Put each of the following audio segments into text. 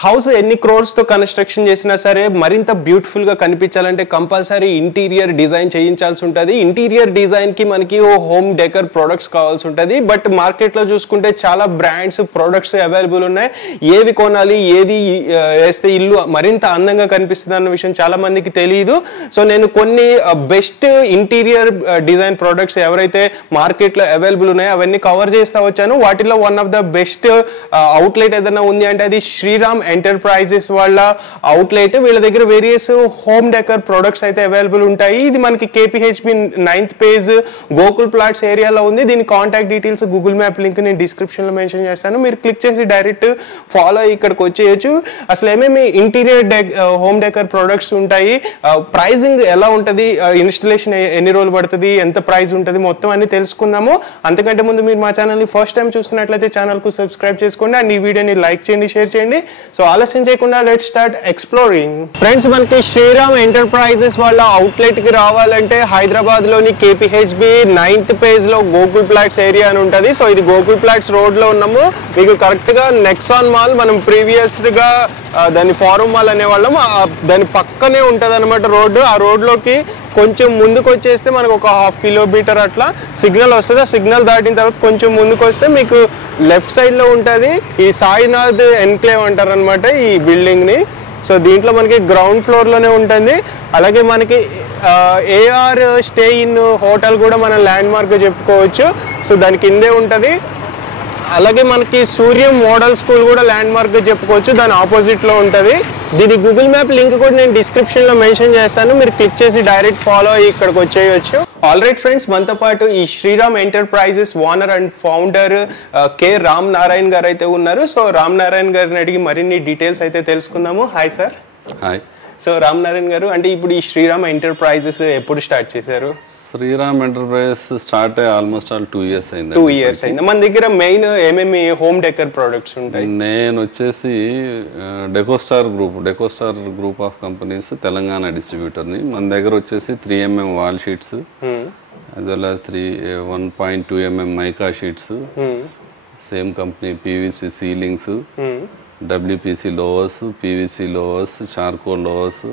House ఎన్ని క్రోర్స్ తో construction చేసినా సరే మరింత బ్యూటిఫుల్ గా కనిపించాలంటే కంపల్సరీ ఇంటీరియర్ డిజైన్ చేయించాల్సి ఉంటుంది. ఇంటీరియర్ డిజైన్ కి మనకి హోమ్ డెకర్ ప్రొడక్ట్స్ కావాల్సి ఉంటుంది. బట్ మార్కెట్ లో చూసుకుంటే చాలా బ్రాండ్స్ ప్రొడక్ట్స్ అవైలబుల్ ఉన్నాయి. ఏవి కొనాలి, ఏది వేస్తే ఇల్లు మరింత అందంగా కనిపిస్తుంది అన్న విషయం చాలా మందికి తెలియదు. సో నేను కొన్ని బెస్ట్ ఇంటీరియర్ డిజైన్ ప్రొడక్ట్స్ ఎవరైతే మార్కెట్ లో అవైలబుల్ ఉన్నాయో అవన్నీ కవర్ చేస్తా వచ్చాను. వాటిలో one of the best outlet ఏదైనా ఉంది అంటే అది శ్రీరామ్ ఎంటర్ప్రైజెస్ వాళ్ళ అవుట్లెట్. వీళ్ళ దగ్గర వేరియస్ హోమ్ డెకర్ ప్రొడక్ట్స్ అయితే అవైలబుల్ ఉంటాయి. ఇది మనకి KPHB 9th page Gokul plots ఏరియాలో ఉంది. దీని contact details Google map link నేను డిస్క్రిప్షన్ లో మెన్షన్ చేస్తాను. మీరు క్లిక్ చేసి డైరెక్ట్ ఫాలో ఇక్కడికి వచ్చేయచ్చు. అసలు ఏమేమి ఇంటీరియర్ హోమ్ డెకర్ ప్రొడక్ట్స్ ఉంటాయి, ప్రైజింగ్ ఎలా ఉంటుంది, ఇన్స్టలేషన్ ఎన్ని రోజులు పడుతుంది, ఎంత ప్రైస్ ఉంటుంది, మొత్తం అన్ని తెలుసుకుందాము. అంతకంటే ముందు మీరు మా ఛానల్ని ఫస్ట్ టైం చూస్తున్నట్లయితే ఛానల్కు సబ్స్క్రైబ్ చేసుకోండి అండ్ ఈ వీడియోని లైక్ చేయండి, షేర్ చేయండి. సో ఆలస్యం చేయకుండా లెట్స్ స్టార్ట్ ఎక్స్ప్లోరింగ్. ఫ్రెండ్స్, మనకి శ్రీరామ్ ఎంటర్ప్రైజెస్ వాళ్ళ అవుట్లెట్ కి రావాలంటే హైదరాబాద్ లోని కేపీహెచ్బి 9th పేజ్ లో గోకుల్ ప్లాట్స్ ఏరియా అని ఉంటుంది. సో ఇది గోకుల్ ప్లాట్స్ రోడ్ లో ఉన్నాము. మీకు కరెక్ట్ గా నెక్సాన్ మాల్, మనం ప్రీవియస్ గా దాని ఫారూమ్ మాల్ అనేవాళ్ళం, దాని పక్కనే ఉంటది అనమాట రోడ్డు. ఆ రోడ్ లోకి కొంచెం ముందుకు వచ్చేస్తే మనకు ఒక 1/2 కిలోమీటర్ అట్లా సిగ్నల్ వస్తుంది. ఆ సిగ్నల్ దాటిన తర్వాత కొంచెం ముందుకు వస్తే మీకు లెఫ్ట్ సైడ్ లో ఉంటుంది ఈ సాయినాథ్ ఎన్క్లేవ్ అంటారు అనమాట ఈ బిల్డింగ్ ని. సో దీంట్లో మనకి గ్రౌండ్ ఫ్లోర్ లోనే ఉంటుంది. అలాగే మనకి ఏఆర్ స్టే ఇన్ హోటల్ కూడా మనం ల్యాండ్ మార్క్ చెప్పుకోవచ్చు. సో దాని కిందే ఉంటుంది. అలాగే మనకి సూర్యం మోడల్ స్కూల్ కూడా ల్యాండ్ మార్క్ చెప్పుకోవచ్చు, దాని ఆపోజిట్ లో ఉంటుంది. దీని గూగుల్ మ్యాప్ లింక్ కూడా నేను డిస్క్రిప్షన్ లో మెన్షన్ చేస్తాను. మీరు క్లిక్ చేసి డైరెక్ట్ ఫాలో అయ్యి ఇక్కడికి వచ్చేయచ్చు. ఆల్ రైట్ ఫ్రెండ్స్, మనతో పాటు ఈ Sriram enterprises owner and founder K Ram Narayan garu అయితే ఉన్నారు. సో రామ్ నారాయణ్ గారిని అడిగి మరిన్ని డీటెయిల్స్ అయితే తెలుసుకుందాము. Hi sir. Hi. So Ram Narayan గారు, అంటే ఇప్పుడు ఈ శ్రీరామ్ ఎంటర్ప్రైజెస్ ఎప్పుడు స్టార్ట్ చేశారు? శ్రీరామ్ ఎంటర్ప్రైజెస్ స్టార్ట్ అయ్యి ఆల్మోస్ట్ 2 years అయింది. 2 years అయింది. మన దగ్గర మెయిన్ ఏమేమి హోమ్ డెకర్ ప్రొడక్ట్స్ ఉంటాయి? నేను వచ్చేసి Decostar group of companies Telangana డిస్ట్రిబ్యూటర్ని. మన దగ్గర వచ్చేసి 3mm wall sheets as well as 1.2mm mica sheets, same company PVC ceilings, WPC louvers, PVC louvers, charcoal louvers,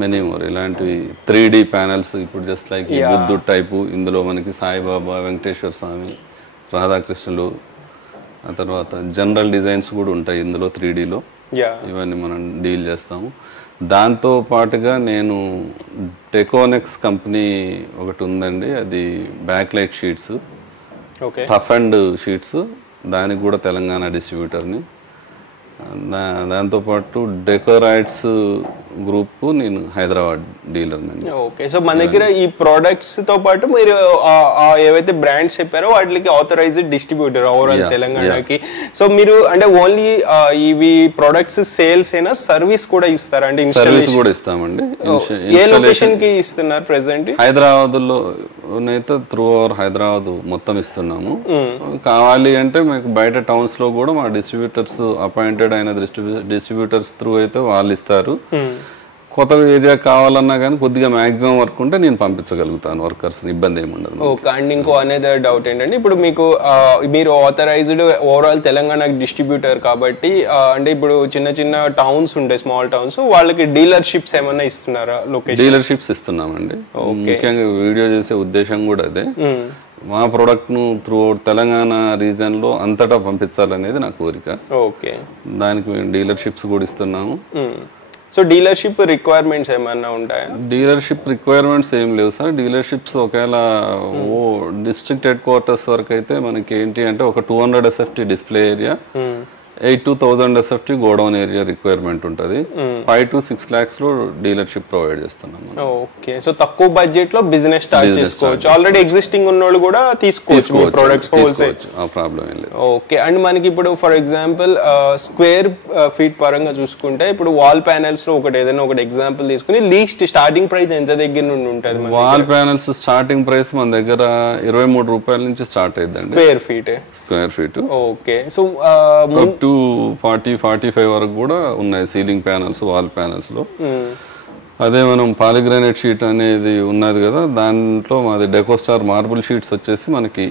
many more. ఇలాంటివి 3D ప్యానల్స్ ఇప్పుడు జస్ట్ లైక్ విద్యుత్ టైపు. ఇందులో మనకి సాయిబాబా, వెంకటేశ్వర స్వామి, రాధాకృష్ణులు, ఆ తర్వాత జనరల్ డిజైన్స్ కూడా ఉంటాయి ఇందులో 3Dలో. ఇవన్నీ మనం డీల్ చేస్తాము. దాంతో పాటుగా నేను టెకోనెక్స్ కంపెనీ ఒకటి ఉందండి, అది back light sheets, tough and sheets, దానికి కూడా తెలంగాణ డిస్ట్రిబ్యూటర్ని. దాంతోపాటు డెకోరైట్స్ గ్రూప్ నేను హైదరాబాద్ డీలర్. ఓకే. సో మన దగ్గర ఈ ప్రొడక్ట్స్ తో పాటు మీరు ఏవైతే బ్రాండ్స్ చెప్పారో వాటికి ఆథరైజ్డ్ డిస్ట్రిబ్యూటర్ ఓవరాల్ తెలంగాణకి. సో మీరు అంటే ఓన్లీ ఇవి ప్రొడక్ట్స్ సేల్స్ అయినా సర్వీస్ కూడా ఇస్తారా? అంటే సర్వీస్ కూడా ఇస్తామండి. ఏ లొకేషన్ కి ఇస్తున్నారు ప్రెసెంట్? హైదరాబాద్ లో అయితే త్రూ అవర్ హైదరాబాద్ మొత్తం ఇస్తున్నాము. కావాలి అంటే మీకు బయట టౌన్స్ లో కూడా మా డిస్ట్రిబ్యూటర్స్ అపాయింటెడ్ అయిన డిస్ట్రిబ్యూటర్స్ త్రూ అయితే వాళ్ళు ఇస్తారు. కొత్త ఏరియా కావాలన్నా కానీ కొద్దిగా మాక్సిమం వర్క్ ఉంటే నేను పంపించగలుగుతాను వర్కర్స్, ఇబ్బంది ఏమి ఉండదు. ఓకే. అండ్ ఇంకో అనేది డౌట్ ఏంటంటే, ఇప్పుడు మీకు మీరు ఆథరైజ్డ్ ఓవరాల్ తెలంగాణ డిస్ట్రిబ్యూటర్ కాబట్టి, అంటే ఇప్పుడు చిన్న చిన్న టౌన్స్ ఉంటాయి, స్మాల్ టౌన్స్, వాళ్ళకి డీలర్షిప్స్ ఏమన్నా ఇస్తున్నారా? లొకేషన్ డీలర్షిప్స్ ఇస్తున్నామండి. ముఖ్యంగా వీడియో చేసే ఉద్దేశం కూడా అదే. మా ప్రొడక్ట్ ను త్రూ తెలంగాణ రీజన్ లో అంతటా పంపించాలనేది నా కోరిక. ఓకే. దానికి మేము డీలర్షిప్స్ కూడా ఇస్తున్నాము. సో డీలర్షిప్ రిక్వైర్మెంట్స్ ఏమన్నా ఉంటాయా? డీలర్షిప్ రిక్వైర్మెంట్స్ ఏం లేవు సార్. డీలర్షిప్స్ ఒకవేళ డిస్ట్రిక్ట్ హెడ్ క్వార్టర్స్ వరకు అయితే మనకి ఏంటి అంటే ఒక 200 SFT display area, 8 to 1000 SFT godown area requirement ఉంటుంది. 5 to 6 lakhs లో డీలర్షిప్ ప్రొవైడ్ చేస్తున్నాం. ఓకే. సో తక్కువ బడ్జెట్ లో బిజినెస్ స్టార్ట్ చేసుకోవచ్చు. ఆల్రెడీ ఎగ్జిస్టింగ్ ఉన్నోళ్ళు కూడా తీసుకోవచ్చు ప్రొడక్ట్స్ హోల్సేల్, ప్రాబ్లం ఏం లేదు. ఓకే. అండ్ మనకి ఇప్పుడు ఫర్ ఎగ్జాంపుల్ స్క్వేర్ ఫీట్ పరంగా చూసుకుంటే, ఇప్పుడు వాల్ ప్యానెల్స్ లో ఏదైనా ఒకటి ఎగ్జాంపుల్ తీసుకుని లీస్ట్ స్టార్టింగ్ ప్రైస్ ఎంత దగ్గర నుండి ఉంటుంది? వాల్ ప్యానెల్స్ స్టార్టింగ్ ప్రైస్ మన దగ్గర 23 రూపాయల నుంచి స్టార్ట్ అయింది స్క్వేర్ ఫీట్. ఓకే. సో 40-45 వరకు కూడా ఉన్నాయి సీలింగ్ ప్యానల్స్, వాల్ ప్యానల్స్ లో. అదే మనం పాలిగ్రానైట్ షీట్ అనేది ఉన్నది కదా, దాంట్లో మాది డెకోస్టార్ మార్బుల్ షీట్స్ వచ్చేసి మనకి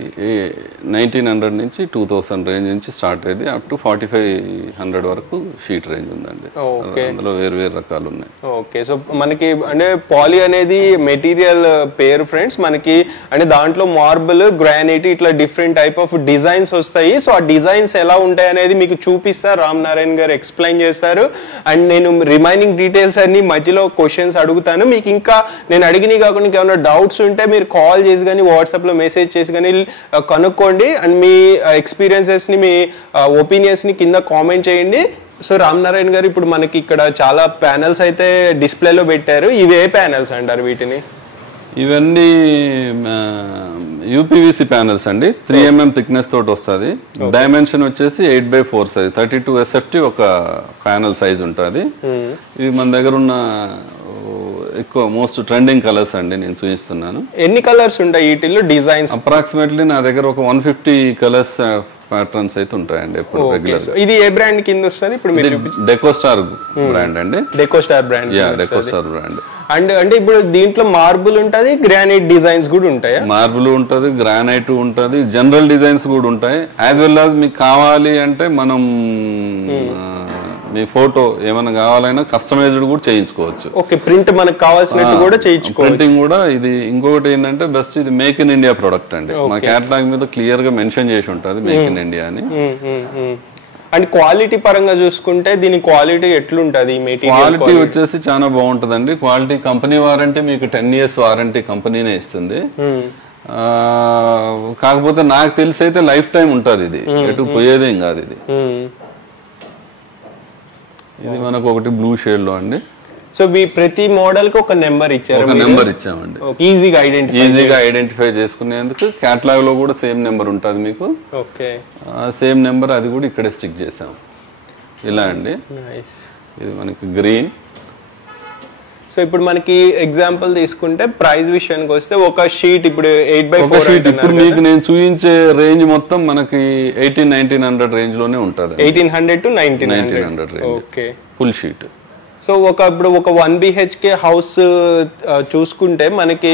1900 నుంచి 2000 రేంజ్ నుంచి స్టార్ట్ అయ్యింది, అప్ టు 4500 వరకు షీట్ రేంజ్ ఉందండి. అందులో వేరు రకాలు ఉన్నాయి. ఓకే, సో మనకి అంటే పాలీ అనేది మెటీరియల్ పేరు ఫ్రెండ్స్, మనకి అంటే దాంట్లో మార్బుల్, గ్రానైట్ ఇట్లా డిఫరెంట్ టైప్ ఆఫ్ డిజైన్స్ వస్తాయి. సో ఆ డిజైన్స్ ఎలా ఉంటాయి అనేది మీకు చూపిస్తారు, రామ్ నారాయణ్ గారు ఎక్స్ప్లెయిన్ చేస్తారు. అండ్ నేను రిమైనింగ్ డీటెయిల్స్ అన్ని మధ్యలో క్వశ్చన్స్ అడుగుతాను. మీకు ఇంకా నేను అడిగినవి కాకుండా ఏమైనా డౌట్స్ ఉంటే మీరు కాల్ చేసి కానీ వాట్సాప్లో మెసేజ్ చేసి కానీ కనుక్కోండి. అండ్ మీ ఎక్స్పీరియన్సెస్ని, మీ ఒపీనియన్స్ని కింద కామెంట్ చేయండి. సో రామ్ నారాయణ్ గారు, ఇప్పుడు మనకి ఇక్కడ చాలా ప్యానెల్స్ అయితే డిస్ప్లేలో పెట్టారు. ఇవి ఏ ప్యానెల్స్ అంటారు వీటిని? ఇవన్నీ యూపీవీసీ ప్యానెల్స్ అండి. 3mm థిక్నెస్ తోటి వస్తుంది. డైమెన్షన్ వచ్చేసి 8x4 సైజ్, 32 SFT ఒక ప్యానెల్ సైజ్ ఉంటుంది. ఇవి మన దగ్గర ఉన్న ఎక్కువ మోస్ట్ ట్రెండింగ్ కలర్స్ అండి, నేను చూపిస్తున్నాను. ఎన్ని కలర్స్ ఉంటాయి వీటిల్లో డిజైన్స్? అప్రాక్సిమేట్లీ నా దగ్గర ఒక 150 కలర్స్ ప్యాటర్న్స్ అయితే ఉంటాయండి ఎప్పుడు రెగ్యులర్. ఇది ఏ బ్రాండ్ కింద వస్తుంది? ఇప్పుడు మీరు డెకోస్టార్ బ్రాండ్ అండి. డెకోస్టార్ బ్రాండ్. డెకోస్టార్ బ్రాండ్. అండ్ అంటే ఇప్పుడు దీంట్లో మార్బుల్ ఉంటది, గ్రానైట్ డిజైన్స్ కూడా ఉంటాయి. మార్బుల్ ఉంటది, గ్రానైట్ ఉంటది, జనరల్ డిజైన్స్ కూడా ఉంటాయి. యాజ్ వెల్ యాజ్ మీకు కావాలి అంటే మనం మీ ఫోటో ఏమైనా కావాలైనా కస్టమైజ్డ్ కూడా చేయించుకోవచ్చు. ఓకే, ప్రింట్ మనకు కావాల్సినట్టు కూడా చేయించుకోవచ్చు. ప్రింటింగ్ కూడా. ఇది ఇంకొకటి ఏంటంటే బెస్ట్, ఇది మేక్ ఇన్ ఇండియా ప్రొడక్ట్ అండి. మా క్యాటలాగ్ మీద క్లియర్ గా మెన్షన్ చేసి ఉంటుంది మేక్ ఇన్ ఇండియా అని. అండ్ క్వాలిటీ పరంగా చూసుకుంటే దీని క్వాలిటీ ఎట్లుంటది? క్వాలిటీ వచ్చేసి చాలా బాగుంటదండి. క్వాలిటీ కంపెనీ వారంటీ మీకు 10 years వారంటీ కంపెనీనే ఇస్తుంది. కాకపోతే నాకు తెలిసి అయితే లైఫ్ టైం ఉంటుంది, ఇది ఎటు పోయేదేం కాదు. ఇది మనకు ఒకటి బ్లూ షేడ్ లో అండి. సో ప్రతి మోడల్ కి ఒక నెంబర్ ఇచ్చారు. ఒక నెంబర్ ఇచ్చామండి, ఈజీగా ఐడెంటిఫై చేసుకునేందుకు. క్యాటలాగ్ లో కూడా సేమ్ నెంబర్ ఉంటుంది మీకు. ఓకే, సేమ్ నెంబర్ అది కూడా ఇక్కడే స్టిక్ చేసాం ఇలా అండి. ఇది మనకి గ్రీన్. సో ఇప్పుడు మనకి ఎగ్జాంపుల్ తీసుకుంటే ప్రైస్ విషయానికి వస్తే ఒక షీట్ ఇప్పుడు 8x4 షీట్ ఇప్పుడు మీకు నేను చూపించే రేంజ్ మొత్తం మనకి 1800-1900 రేంజ్ లోనే ఉంటుంది. 1800 to 1900 range. Okay, full sheet. So ఇప్పుడు ఒక 1 BHK హౌస్ చూసుకుంటే మనకి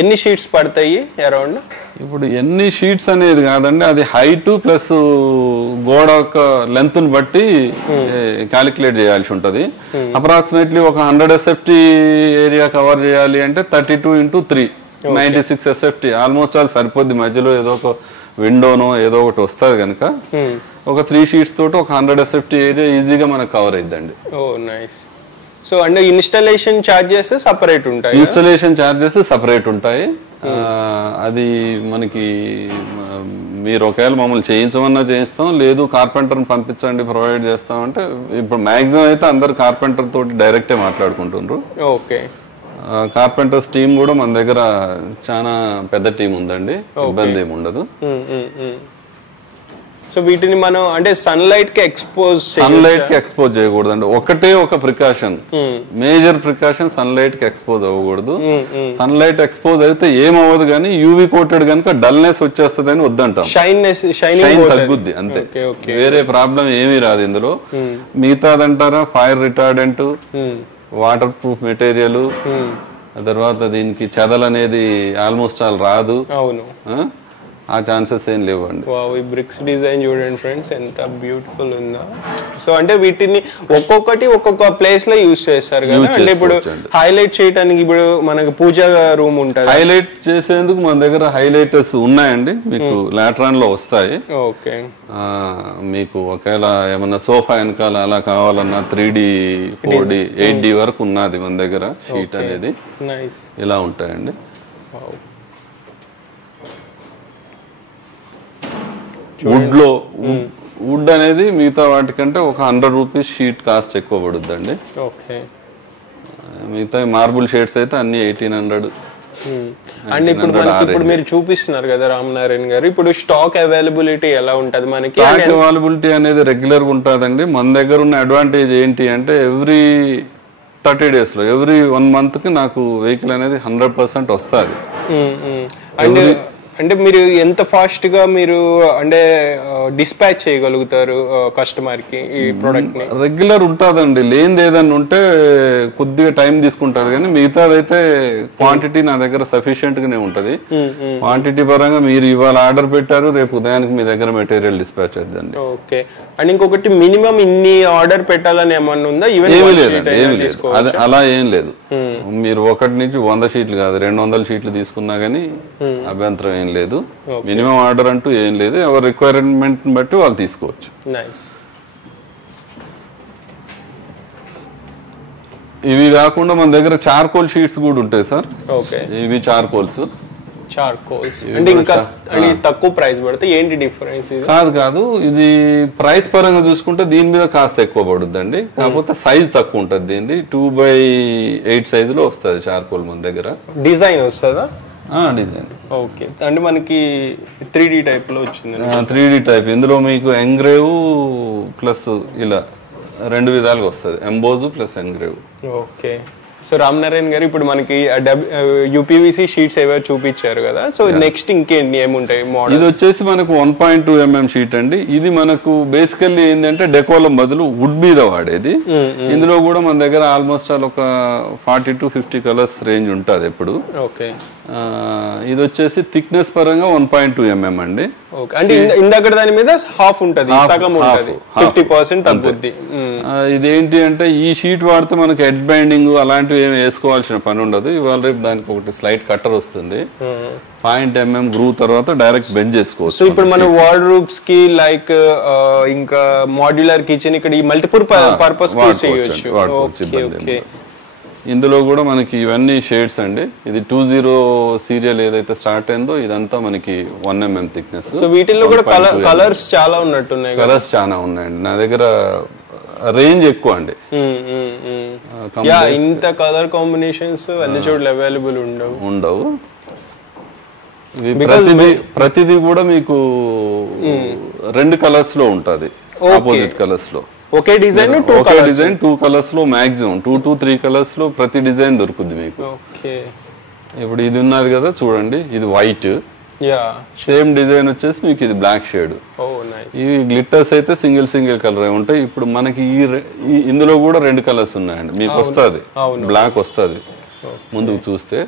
ఎన్ని షీట్స్ పడతాయి అరౌండ్? ఇప్పుడు ఎన్ని షీట్స్ అనేది కాదండి, అది హైట్ ప్లస్ గోడ యొక్క లెంత్ ని బట్టి క్యాలిక్యులేట్ చేయాల్సి ఉంటుంది. అప్రాక్సిమేట్లీ ఒక 100 SFT ఏరియా కవర్ చేయాలి అంటే 32 into 3 96 SFT ఆల్మోస్ట్ ఆల్ సరిపోద్ది. మధ్యలో ఏదో ఒక విండోనో ఏదో ఒకటి వస్తుంది కనుక ఒక 3 sheets తోటి ఒక 100 SFT ఏరియా ఈజీగా మనకు కవర్ అయిద్దండి. ఓ నైస్. సో అంటే ఇన్స్టాలేషన్ చార్జెస్ సపరేట్ ఉంటాయి? ఇన్స్టాలేషన్ చార్జెస్ సపరేట్ ఉంటాయి. అది మనకి మీరు ఒకవేళ మమ్మల్ని చేయించమన్నా చేయిస్తాం, లేదు కార్పెంటర్ని పంపించండి ప్రొవైడ్ చేస్తాం అంటే. ఇప్పుడు మాక్సిమం అయితే అందరు కార్పెంటర్ తోటి డైరెక్టే మాట్లాడుకుంటుండ్రు. ఓకే, కార్పెంటర్స్ టీం కూడా మన దగ్గర చాలా పెద్ద టీం ఉందండి, ఇబ్బంది ఏమి ఉండదు. సో వీటిని మనం అంటే సన్లైట్ కి ఎక్స్పోజ్ చేయకూడదు. ఒకటే ఒక ప్రికాషన్, మేజర్ ప్రికాషన్, సన్లైట్ కి ఎక్స్పోజ్ అవ్వకూడదు. సన్లైట్ ఎక్స్పోజ్ అయితే ఏమవ్వదు, కానీ యూవీ కోటెడ్ కనుక డల్నెస్ వచ్చేస్తుంది అని వద్దంటాం. షైన్ తగ్గుద్ది అంతే, వేరే ప్రాబ్లం ఏమీ రాదు ఇందులో. మిగతాదంటారా fire retardant, waterproof material, తర్వాత దీనికి చెదలు అనేది ఆల్మోస్ట్ ఆల్ రాదు. అవును, ఆ ఛాన్సెస్ ఏం లేవండి. ఈ బ్రిక్స్ డిజైన్ చూడండి ఫ్రెండ్స్, ఎంత బ్యూటిఫుల్ ఉందా. సో అంటే వీటిని ఒక్కొక్కటి ఒక్కొక్క ప్లేస్ లో యూజ్ చేస్తారు కదా. అంటే ఇప్పుడు హైలైట్ చేయడానికి ఇప్పుడు మనకి పూజ రూమ్ ఉంటుంది, హైలైట్ చేసేందుకు మన దగ్గర హైలైటర్స్ ఉన్నాయండి, మీకు లాట్రాన్ లో వస్తాయి. ఓకే, మీకు ఒకవేళ ఏమన్నా సోఫా వెనకాల అలా కావాలన్నా 3D 4D 8D వరకు ఉన్నది మన దగ్గర షీట్ అనేది. ఇలా ఉంటాయండి. వుడ్ అనేది మిగతా వాటికంటే ఒక 100 rupees షీట్ కాస్ట్ ఎక్కువ పడుద్దండి. ఓకే, మిగతా మార్బుల్ షేడ్స్ అయితే అన్ని 1800. అండ్ ఇప్పుడు మీరు చూపిస్తున్నారు కదా రామ్ నారాయణ్ గారు, ఇప్పుడు స్టాక్ అవైలబిలిటీ ఎలా ఉంటది మనకి? స్టాక్ అవైలబిలిటీ అనేది రెగ్యులర్ గా ఉంటుందండి. మన దగ్గర ఉన్న అడ్వాంటేజ్ ఏంటి అంటే ఎవ్రీ 30 days లో, ఎవ్రీ 1 month కి నాకు వెహికల్ అనేది 100% వస్తుంది. అంటే మీరు ఎంత ఫాస్ట్ గా మీరు అంటే డిస్పాచ్ చేయగలుగుతారు కస్టమర్ కి ఈ ప్రోడక్ట్ ని? రెగ్యులర్ ఉంటుందండి, లేనిది ఏదన్నా ఉంటే కొద్దిగా టైం తీసుకుంటారు, కానీ మిగతాదైతే క్వాంటిటీ నా దగ్గర సఫిషియెంట్ గానే ఉంటది. క్వాంటిటీ పరంగా మీరు ఇవాళ ఆర్డర్ పెట్టారు, రేపు ఉదయానికి మీ దగ్గర మెటీరియల్ డిస్పాచ్ అవుతుందండి. ఓకే. అండ్ ఇంకొకటి మినిమం ఇన్ని ఆర్డర్ పెట్టాలని ఏమన్నా ఉందా? ఏమీ లేదండి, ఏమీ లేదు, అలా ఏం లేదు. మీరు 1 నుంచి 100 షీట్లు కాదు 200 షీట్లు తీసుకున్నా గానీ అభ్యంతరం ఏం లేదు. మినిమం ఆర్డర్ అంటూ ఏం లేదు, ఎవరి రిక్వైర్మెంట్ బట్టి వాళ్ళు తీసుకోవచ్చు. ఇవి కాకుండా మన దగ్గర చార్కోల్ షీట్స్ కూడా ఉంటాయి సార్. ఇవి చార్కోల్స్ అంటే ఇంకా తక్కువ ప్రైస్ పడితే ఏంటి డిఫరెన్స్? కాదు, ఇది ప్రైస్ పరంగా చూసుకుంటే దీని మీద కాస్త ఎక్కువ పడుద్దండి, కాకపోతే సైజ్ తక్కువ ఉంటుంది. దీనిది 2/8 సైజులో వస్తుంది చార్కోల్ మన దగ్గర. డిజైన్ వస్తుందా? Design okay. అంటే మనకి 3D టైప్ లో వచ్చింది. 3D type. ఇందులో మీకు ఎంగ్రేవ్ ప్లస్ ఇలా 2 విధాలుగా వస్తుంది, emboss plus engrave. Okay. So Ramanarayana గారు, ఇప్పుడు మనకి యూపీవీసీ షీట్స్ ఏవో చూపించారు కదా, సో నెక్స్ట్ ఇంకేంటి ఏముంటాయి మోడల్? ఇది వచ్చేసి మనకు 1.2 mm షీట్ అండి. ఇది మనకు బేసికల్లీ ఏంటంటే డెకోలం బదులు వుడ్ మీద వాడేది. ఇందులో కూడా మన దగ్గర ఆల్మోస్ట్ ఒక 40 to 50 కలర్స్ రేంజ్ ఉంటుంది ఎప్పుడు. ఓకే. ఇది వచ్చేసి థిక్నెస్ పరంగా 1.2 mm అండి. అంటే ఇందాక దాని మీద హాఫ్ ఉంటది, సగం ఉంటది, 50% తగ్గుద్ది. ఇదేంటి అంటే ఈ షీట్ వాడితే మనకి హెడ్ బైండింగ్ అలాంటివి ఏమి వేసుకోవాల్సిన పని ఉండదు. ఇవాళ రేపు దానికి ఒకటి స్లైట్ కట్టర్ వస్తుంది, 0.5 mm గ్రూ తర్వాత డైరెక్ట్ బెండ్ చేసుకోవచ్చు. సో ఇప్పుడు మన వార్డ్రోబ్స్ కి లైక్ ఇంకా మాడ్యులర్ కిచెన్ ఇక్కడ ఈ మల్టిపుల్ పర్పస్ చేయొచ్చు. ఇందులో కూడా మనకి ఇవన్నీ షేడ్స్ అండి. ఇది 20 సీరియల్ ఏదైతే స్టార్ట్ అయిందో ఇదంతా మనకి 1 mm థిక్నెస్. సో వీటిల్లో కూడా కలర్స్ చాలా ఉన్నట్టున్నాయి. కలర్స్ చాలా ఉన్నాయండి నా దగ్గర, రేంజ్ ఎక్కువ అండి. ఇంత కలర్ కాంబినేషన్స్ అన్ని చోట్ల అవైలబుల్ ఉండవు. ప్రతిదీ కూడా మీకు 2 కలర్స్ లో ఉంటది, ఆపోజిట్ కలర్స్ లో. ఒకే డిజైన్ 2 కలర్స్ లో మాక్సిమం 2 to 3 కలర్స్ లో ప్రతి డిజైన్ దొరుకుద్ది మీకు. ఇప్పుడు ఇది ఉన్నది కదా చూడండి, ఇది వైట్, సేమ్ డిజైన్ వచ్చేసి మీకు ఇది బ్లాక్ షేడ్. ఇవి గ్లిట్టర్స్ అయితే సింగిల్ కలర్ ఉంటాయి. ఇప్పుడు మనకి ఇందులో కూడా 2 కలర్స్ ఉన్నాయండి, మీకు వస్తుంది బ్లాక్ వస్తుంది ముందుకు చూస్తే.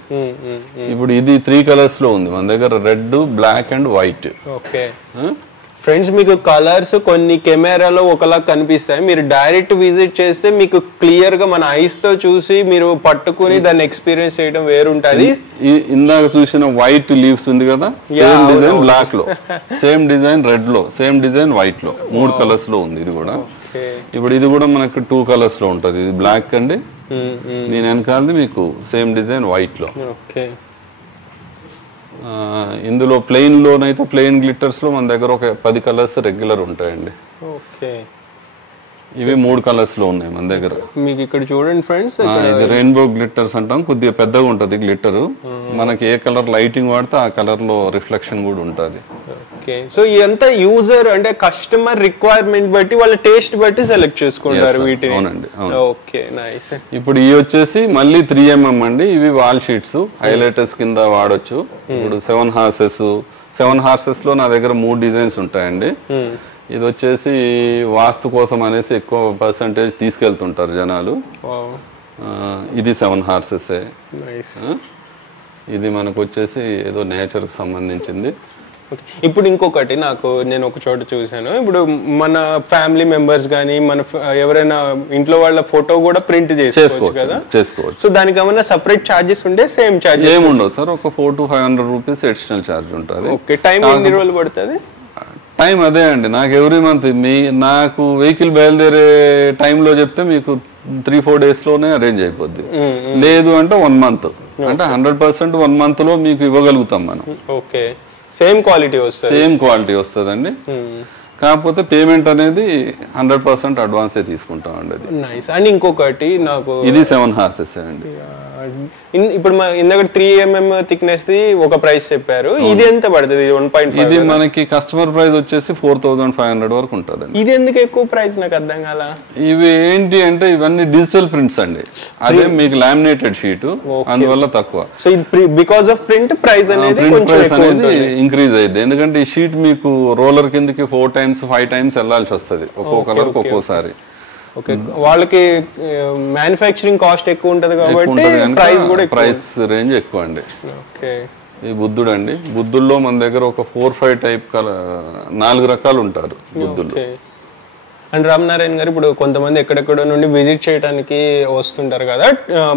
ఇప్పుడు ఇది 3 కలర్స్ లో ఉంది మన దగ్గర, red, black and white. Friends, మీకు కలర్స్ కొన్ని కెమెరాలో ఒకలా కనిపిస్తాయి, మీరు డైరెక్ట్ విజిట్ చేస్తే మీకు క్లియర్ గా మన ఐస్ తో చూసి మీరు పట్టుకుని దాన్ని ఎక్స్పీరియన్స్ చేయడం వేరుంటది. ఇందాక చూసిన వైట్ లీవ్స్ ఉంది కదా, సేమ్ డిజైన్ బ్లాక్ లో, సేమ్ డిజైన్ రెడ్ లో, సేమ్ డిజైన్ వైట్ లో, 3 కలర్స్ లో ఉంది ఇది కూడా. ఇప్పుడు ఇది కూడా మనకు 2 కలర్స్ లో ఉంటది, ఇది బ్లాక్ అండి, దీని వెనకాలది మీకు సేమ్ డిజైన్ వైట్ లో. ఇందులో ప్లెయిన్ లోనైతే ప్లెయిన్ గ్లిట్టర్స్ లో మన దగ్గర ఒక 10 కలర్స్ రెగ్యులర్ ఉంటాయండి. ఇవి 3 కలర్స్ లో ఉన్నాయి మన దగ్గర. మీకు ఇక్కడ చూడండి ఫ్రెండ్స్, ఇది రెయిన్బో గ్లిట్టర్స్ అంటాం, కొద్దిగా పెద్దగా ఉంటది గ్లిట్టర్. మనకి ఏ కలర్ లైటింగ్ వాడితే ఆ కలర్ లో రిఫ్లెక్షన్ కూడా ఉంటది. సో ఇదంతా యూజర్ అంటే కస్టమర్ రిక్వైర్మెంట్ బట్టి వాళ్ళ టేస్ట్ బట్టి సెలెక్ట్ చేసుకుంటారు వీటిని. అవునండి. Okay, nice. ఇప్పుడు ఇవి వచ్చేసి మళ్ళీ 3 mm అండి. ఇవి వాల్ షీట్స్ హైలైటర్స్ కింద వాడొచ్చు. ఇప్పుడు 7 హార్సెస్ లో నా దగ్గర 3 డిజైన్స్ ఉంటాయండి. ఇది వచ్చేసి వాస్తు కోసం అనేసి ఎక్కువ పర్సంటేజ్ తీసుకెళ్తుంటారు జనాలు. ఇది 7 హార్సెస్. ఇది మనకు వచ్చేసి ఏదో నేచర్ కి సంబంధించింది. ఇప్పుడు ఇంకొకటి నేను ఒక చోట చూసాను, ఇప్పుడు మన ఫ్యామిలీ మెంబర్స్ గానీ మన ఎవరైనా ఇంట్లో వాళ్ళ ఫోటో కూడా ప్రింట్ చేసుకోవచ్చు కదా, చేసుకోవచ్చు. సో దానికి ఏమైనా సెపరేట్ చార్జెస్ ఉంటే సేమ్ చార్జెస్ ఏముండవు సార్, ఒక 400 to 500 రూపీస్ ఎడిషనల్ చార్జ్ ఉంటుంది. ఓకే. టైం ఎన్ని రోజులు పడుతుంది? టైం అదే అండి, నాకు ఎవ్రీ మంత్ నాకు వెహికల్ బయలుదేరే టైంలో చెప్తే మీకు 3-4 days లోనే అరేంజ్ అయిపోద్ది. లేదు అంటే 1 month, అంటే 100% 1 month లో మీకు ఇవ్వగలుగుతాం మనం. ఓకే. సేమ్ క్వాలిటీ వస్తుందండి. కాకపోతే పేమెంట్ అనేది 100% అడ్వాన్సే తీసుకుంటాం అండి. నైస్. అండ్ ఇంకొకటి ఇది 7 హార్సెస్ అండి. ఇప్పుడు ఇందాక 3mm థిక్నెస్ ది ఒక ప్రైస్ చెప్పారు, ఇది ఎంత పడుతుంది? 1.5. ఇది మనకి కస్టమర్ ప్రైస్ వచ్చేసి 4500 వరకు ఉంటుంది. ఇది ఎందుకు ఎక్కువ ప్రైస్ నాకు అర్థం కాల. ఇవి ఏంటి అంటే ఇవన్నీ డిజిటల్ ప్రింట్స్ అండి, అదే మీకు లామినేటెడ్ షీట్, అందువల్ల తక్కువ. సో ఇది బికాస్ ఆఫ్ ప్రింట్ ప్రైస్ అనేది ఇంక్రీజ్ అయ్యింది. ఎందుకంటే ఈ షీట్ మీకు రోలర్ కిందకి 4 times 5 times వెళ్ళాల్సి వస్తుంది ఒక్కో కలర్ ఒక్కోసారి. ఓకే, వాళ్ళకి మ్యానుఫ్యాక్చరింగ్ కాస్ట్ ఎక్కువ ఉంటది కాబట్టి ప్రైస్ కూడా ప్రైస్ రేంజ్ ఎక్కువ అండి. ఓకే, ఈ బుద్ధుడు అండి, బుద్ధుల్లో మన దగ్గర ఒక 4-5 టైప్ 4 రకాలు ఉంటారు బుద్ధులు. అండ్ రామనారాయణ గారు, ఇప్పుడు కొంతమంది ఎక్కడెక్కడ నుండి విజిట్ చేయడానికి వస్తుంటారు కదా,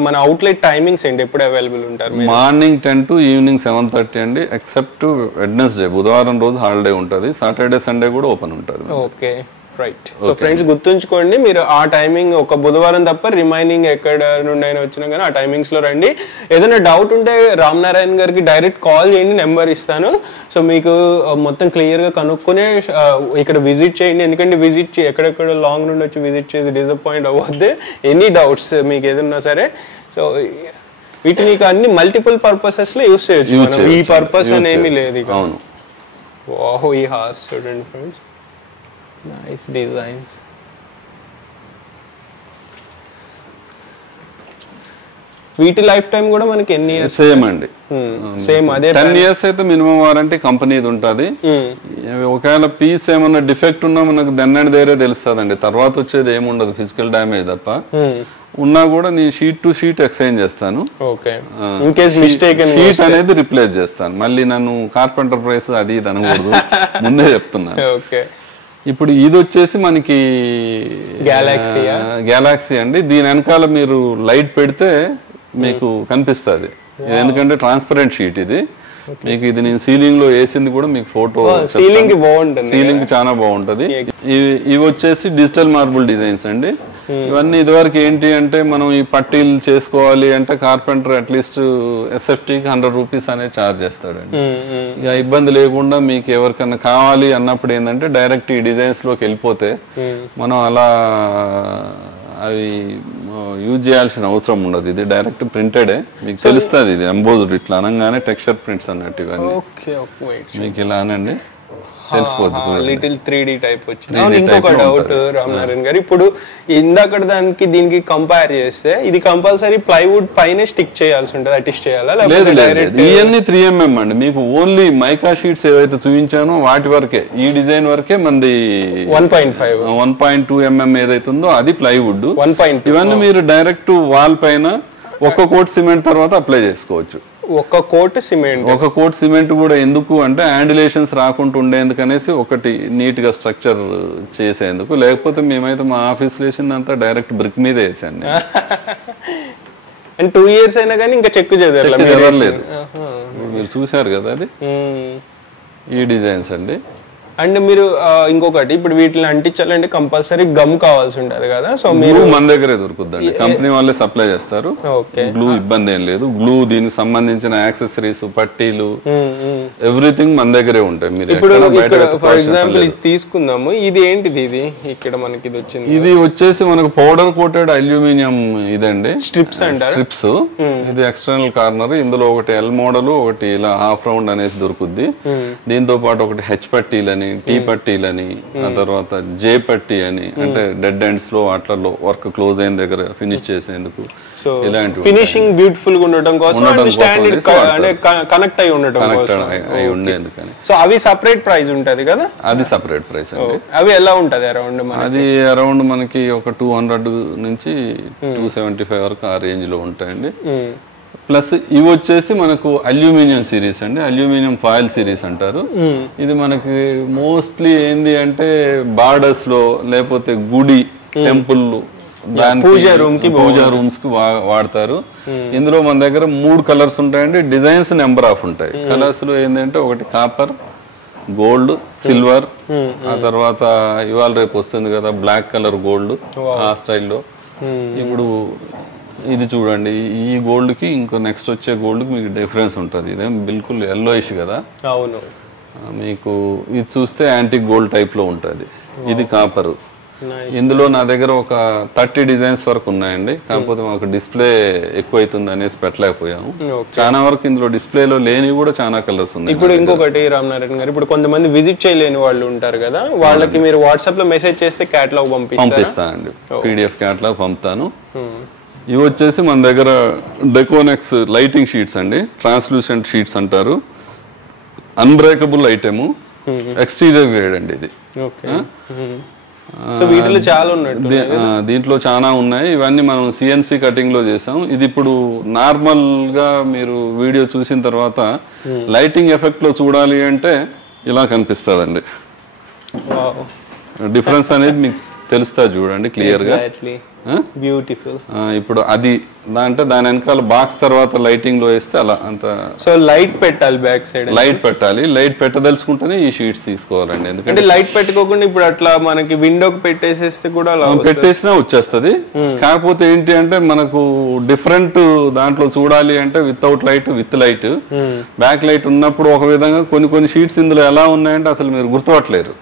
మన అవుట్లెట్ టైమింగ్స్ ఏంటి, ఎప్పుడు అవైలబుల్ ఉంటారు? మార్నింగ్ 10 to ఈవినింగ్ 7:30 అండి, ఎక్సెప్ట్ వెడ్నెస్డే, బుధవారం రోజు హాలిడే ఉంటుంది, సాటర్డే సండే కూడా ఓపెన్ ఉంటుంది. Okay, right. సో ఫ్రెండ్స్ గుర్తుంచుకోండి, మీరు ఆ టైమింగ్ ఒక బుధవారం తప్ప రిమైనింగ్ ఎక్కడ నుండి అయినా వచ్చినా కానీ ఆ టైమింగ్స్ లో రండి. ఏదైనా డౌట్ ఉంటే రామనారాయణ గారికి డైరెక్ట్ కాల్ చేయండి, నెంబర్ ఇస్తాను. సో మీకు మొత్తం క్లియర్ గా కనుక్కొని ఇక్కడ విజిట్ చేయండి. ఎందుకంటే విజిట్ ఎక్కడెక్కడ లాంగ్ నుండి వచ్చి విజిట్ చేసి డిసప్పాయింట్ అవ్వద్దు. ఎనీ డౌట్స్ మీకు ఏదన్నా సరే, సో వీటిని మీకు అన్ని మల్టిపుల్ పర్పసెస్ లో యూస్ చేయొచ్చు. ఈ పర్పస్ అనేమి లేదు. అవును, వాహ్, ఈ హార్స్ చూడండి ఫ్రెండ్స్, నైస్ డిజైన్స్. వీటి లైఫ్ టైం కూడా మనకి ఎన్ని ఇయర్స్? సేమ్ అండి, సేమ్ అదే 10 years అయితే మినిమం వారంటీ కంపెనీది ఉంటుంది. ఒకవేళ పీస్ ఏమన్నా డిఫెక్ట్ ఉన్నా మనకు దెన్నడి దేరే తెలుస్తుందండి, తర్వాత వచ్చేది ఏముండదు, ఫిజికల్ డ్యామేజ్ తప్ప. ఉన్నా కూడా నేను షీట్ టు షీట్ ఎక్స్చేంజ్ చేస్తాను. షీట్ అనేది రిప్లేస్ చేస్తాను. మళ్ళీ నన్ను కార్పెంటర్ ప్రైస్ అది ఇది అనకూడదు, ముందే చెప్తున్నాను. ఇప్పుడు ఇది వచ్చేసి మనకి గ్యాలాక్సీ అండి. దీని వెనకాల మీరు లైట్ పెడితే మీకు కనిపిస్తుంది, ఎందుకంటే ట్రాన్స్పరెంట్ షీట్ ఇది. మీకు ఇది నేను సీలింగ్ లో వేసింది కూడా మీకు ఫోటో, సీలింగ్ చాలా బాగుంటది. ఇవి వచ్చేసి డిజిటల్ మార్బుల్ డిజైన్స్ అండి. ఇవన్నీ ఇదివరకు ఏంటి అంటే మనం ఈ పట్టీలు చేసుకోవాలి అంటే కార్పెంటర్ అట్లీస్ట్ SFTకి 100 rupees అనేది ఛార్జ్ చేస్తాడండి. ఇక ఇబ్బంది లేకుండా మీకు ఎవరికన్నా కావాలి అన్నప్పుడు ఏంటంటే డైరెక్ట్ ఈ డిజైన్స్ లోకి వెళ్ళిపోతే మనం అలా అవి యూజ్ చేయాల్సిన అవసరం ఉండదు. ఇది డైరెక్ట్ ప్రింటెడే, మీకు తెలుస్తుంది. ఇది ఎంబోజ్డ్ ఇట్లా అనగానే టెక్స్చర్ ప్రింట్స్ అన్నట్టు ఇవన్నీ మీకు ఇలా అనండి తెలిసిపోతుంది. లిటిల్ 3D టైప్ వచ్చింది. ఇంకొక డౌట్ రామనారాయణ గారు, ఇప్పుడు ఇందాక దానికి దీనికి కంపేర్ చేస్తే ఇది కంపల్సరీ ప్లైవుడ్ పైన స్టిక్ చేయాల్సి ఉంటుంది, అటిస్ట్ చేయాలా? ఇవన్నీ 3mm అండి. మీకు ఓన్లీ మైకా షీట్స్ ఏవైతే చూపించానో వాటి వరకే, ఈ డిజైన్ వరకే మంది 1.2 mm ఏదైతే ఉందో అది ప్లైవుడ్. ఇవన్నీ మీరు డైరెక్ట్ వాల్ పైన ఒక్క కోట్ సిమెంట్ తర్వాత అప్లై చేసుకోవచ్చు. ఒక కోట్ సిమెంట్ కూడా ఎందుకు అంటే యాండిలేషన్స్ రాకుండా ఉండేందుకనేసి, ఒకటి నీట్ గా స్ట్రక్చర్ చేసేందుకు. లేకపోతే మేమైతే మా ఆఫీస్ లో వేసిందంతా డైరెక్ట్ బ్రిక్ మీద వేసాను. అండ్ 2 years అయినా కానీ ఇంకా చెక్ చేయలేదు. మీరు చూసారు కదా అది, ఈ డిజైన్స్ అండి. అండ్ మీరు ఇంకొకటి, ఇప్పుడు వీటిని అంటించాలంటే కంపల్సరీ గమ్ కావాల్సి ఉంటది కదా, సో మీరు మన దగ్గరే దొరుకుతుందండి, కంపెనీ వాళ్ళే సప్లై చేస్తారు. గ్లూ ఇబ్బంది ఏం లేదు. గ్లూ, దీనికి సంబంధించిన యాక్సెసరీస్, పట్టీలు, ఎవ్రీథింగ్ మన దగ్గరే ఉంటాయి. మీరు ఇప్పుడు ఫర్ ఎగ్జాంపుల్ ఇది తీసుకుందాము, ఇది ఏంటిది? ఇది ఇక్కడ మనకి ఇది వచ్చింది, ఇది వచ్చేసి మనకు పౌడర్ కోటెడ్ అల్యూమినియం ఇదండి, స్ట్రిప్స్ అంటారు. స్ట్రిప్స్, ఇది ఎక్స్టర్నల్ కార్నర్. ఇందులో ఒకటి L మోడల్, ఒకటి ఇలా హాఫ్ రౌండ్ అనేసి దొరుకుద్ది. దీంతో పాటు ఒకటి H పట్టీలని, టీ పట్టీలని, ఆ తర్వాత J పట్టీ అని, అంటే డెడ్ ఎండ్స్ లో వాటిలో వర్క్ క్లోజ్ అయిన దగ్గర ఫినిష్ చేసేందుకు. ఇలాంటి ఫినిషింగ్ బ్యూటిఫుల్ గా ఉండటం కోసం, స్టాండర్డ్ కనెక్ట్ అయి ఉండేందుకని. సో అవి సెపరేట్ ప్రైస్ ఉంటది కదా? అది సెపరేట్ ప్రైస్ అండి. అవి ఎలా ఉంటది అరౌండ్? అది అరౌండ్ మనకి ఒక 200 నుంచి 275 వరకు ఆ రేంజ్ లో ఉంటాయండి. ప్లస్ ఇవి వచ్చేసి మనకు అల్యూమినియం సిరీస్ అండి, అల్యూమినియం ఫాయిల్ సిరీస్ అంటారు. ఇది మనకి మోస్ట్లీ ఏంది అంటే బార్డర్స్ లో, లేకపోతే గుడి, టెంపుల్, పూజా రూమ్స్ కి వాడతారు. ఇందులో మన దగ్గర 3 కలర్స్ ఉంటాయండి. డిజైన్స్ నెంబర్ ఆఫ్ ఉంటాయి. కలర్స్ లో ఏంటంటే ఒకటి కాపర్, గోల్డ్, సిల్వర్, ఆ తర్వాత ఇవాళ రేపు వస్తుంది కదా బ్లాక్ కలర్ గోల్డ్, ఆ స్టైల్లో. ఇప్పుడు ఇది చూడండి, ఈ గోల్డ్ కి ఇంకో నెక్స్ట్ వచ్చే గోల్డ్ కి మీకు డిఫరెన్స్ ఉంటుంది. ఇదేం బిల్కుల్ ఎల్లోయిష్ కదా. అవును. మీకు ఇది చూస్తే యాంటిక్ గోల్డ్ టైప్ లో ఉంటుంది. ఇది కాపర్. ఇందులో నా దగ్గర ఒక 30 డిజైన్స్ వరకు ఉన్నాయండి. కాకపోతే మాకు డిస్ప్లే ఎక్కువ అవుతుంది అనేసి పెట్టలేకపోయాము. చాలా వరకు ఇందులో డిస్ప్లేలో లేని కూడా చాలా కలర్స్ ఉన్నాయి. ఇప్పుడు ఇంకొకటి రామనారాయణ గారు, ఇప్పుడు కొంతమంది విజిట్ చేయలేని వాళ్ళు ఉంటారు కదా, వాళ్ళకి మీరు వాట్సాప్ లో మెసేజ్ చేస్తే క్యాటలాగ్ పంపిస్తానండి. PDF క్యాటలాగ్ పంపుతాను. ఇవి వచ్చేసి మన దగ్గర డెకోనెక్స్ లైటింగ్ షీట్స్ అండి, ట్రాన్స్లూసెంట్ షీట్స్ అంటారు. అన్బ్రేకబుల్ ఐటమ్, ఎక్స్టీరియర్ గ్రేడ్ అండి ఇది. దీంట్లో చాలా ఉన్నాయి. ఇవన్నీ మనం CNC కటింగ్ లో చేసాం. ఇది ఇప్పుడు నార్మల్ గా మీరు వీడియో చూసిన తర్వాత లైటింగ్ ఎఫెక్ట్ లో చూడాలి అంటే ఇలా కనిపిస్తుందండి. డిఫరెన్స్ అనేది మీకు తెలుస్తా చూడండి క్లియర్ గా. బ్యూటిఫుల్. ఇప్పుడు అది అంటే దాని వెనకాల బాక్స్ తర్వాత లైటింగ్ లో వేస్తే అలా అంత. సో లైట్ పెట్టాలి, బ్యాక్ సైడ్ లైట్ పెట్టాలి. లైట్ పెట్టదలుచుకుంటేనే ఈ షీట్స్ తీసుకోవాలండి. ఎందుకంటే లైట్ పెట్టుకోకుండా ఇప్పుడు అట్లా మనకి విండోకి పెట్టేసేస్తే కూడా అలా పెట్టేసినా వచ్చేస్తుంది. కాకపోతే ఏంటి అంటే మనకు డిఫరెంట్ దాంట్లో చూడాలి అంటే without light, with light, back light ఉన్నప్పుడు ఒక విధంగా, కొన్ని షీట్స్ ఇందులో ఎలా ఉన్నాయంటే అసలు మీరు గుర్తుపట్టలేరు.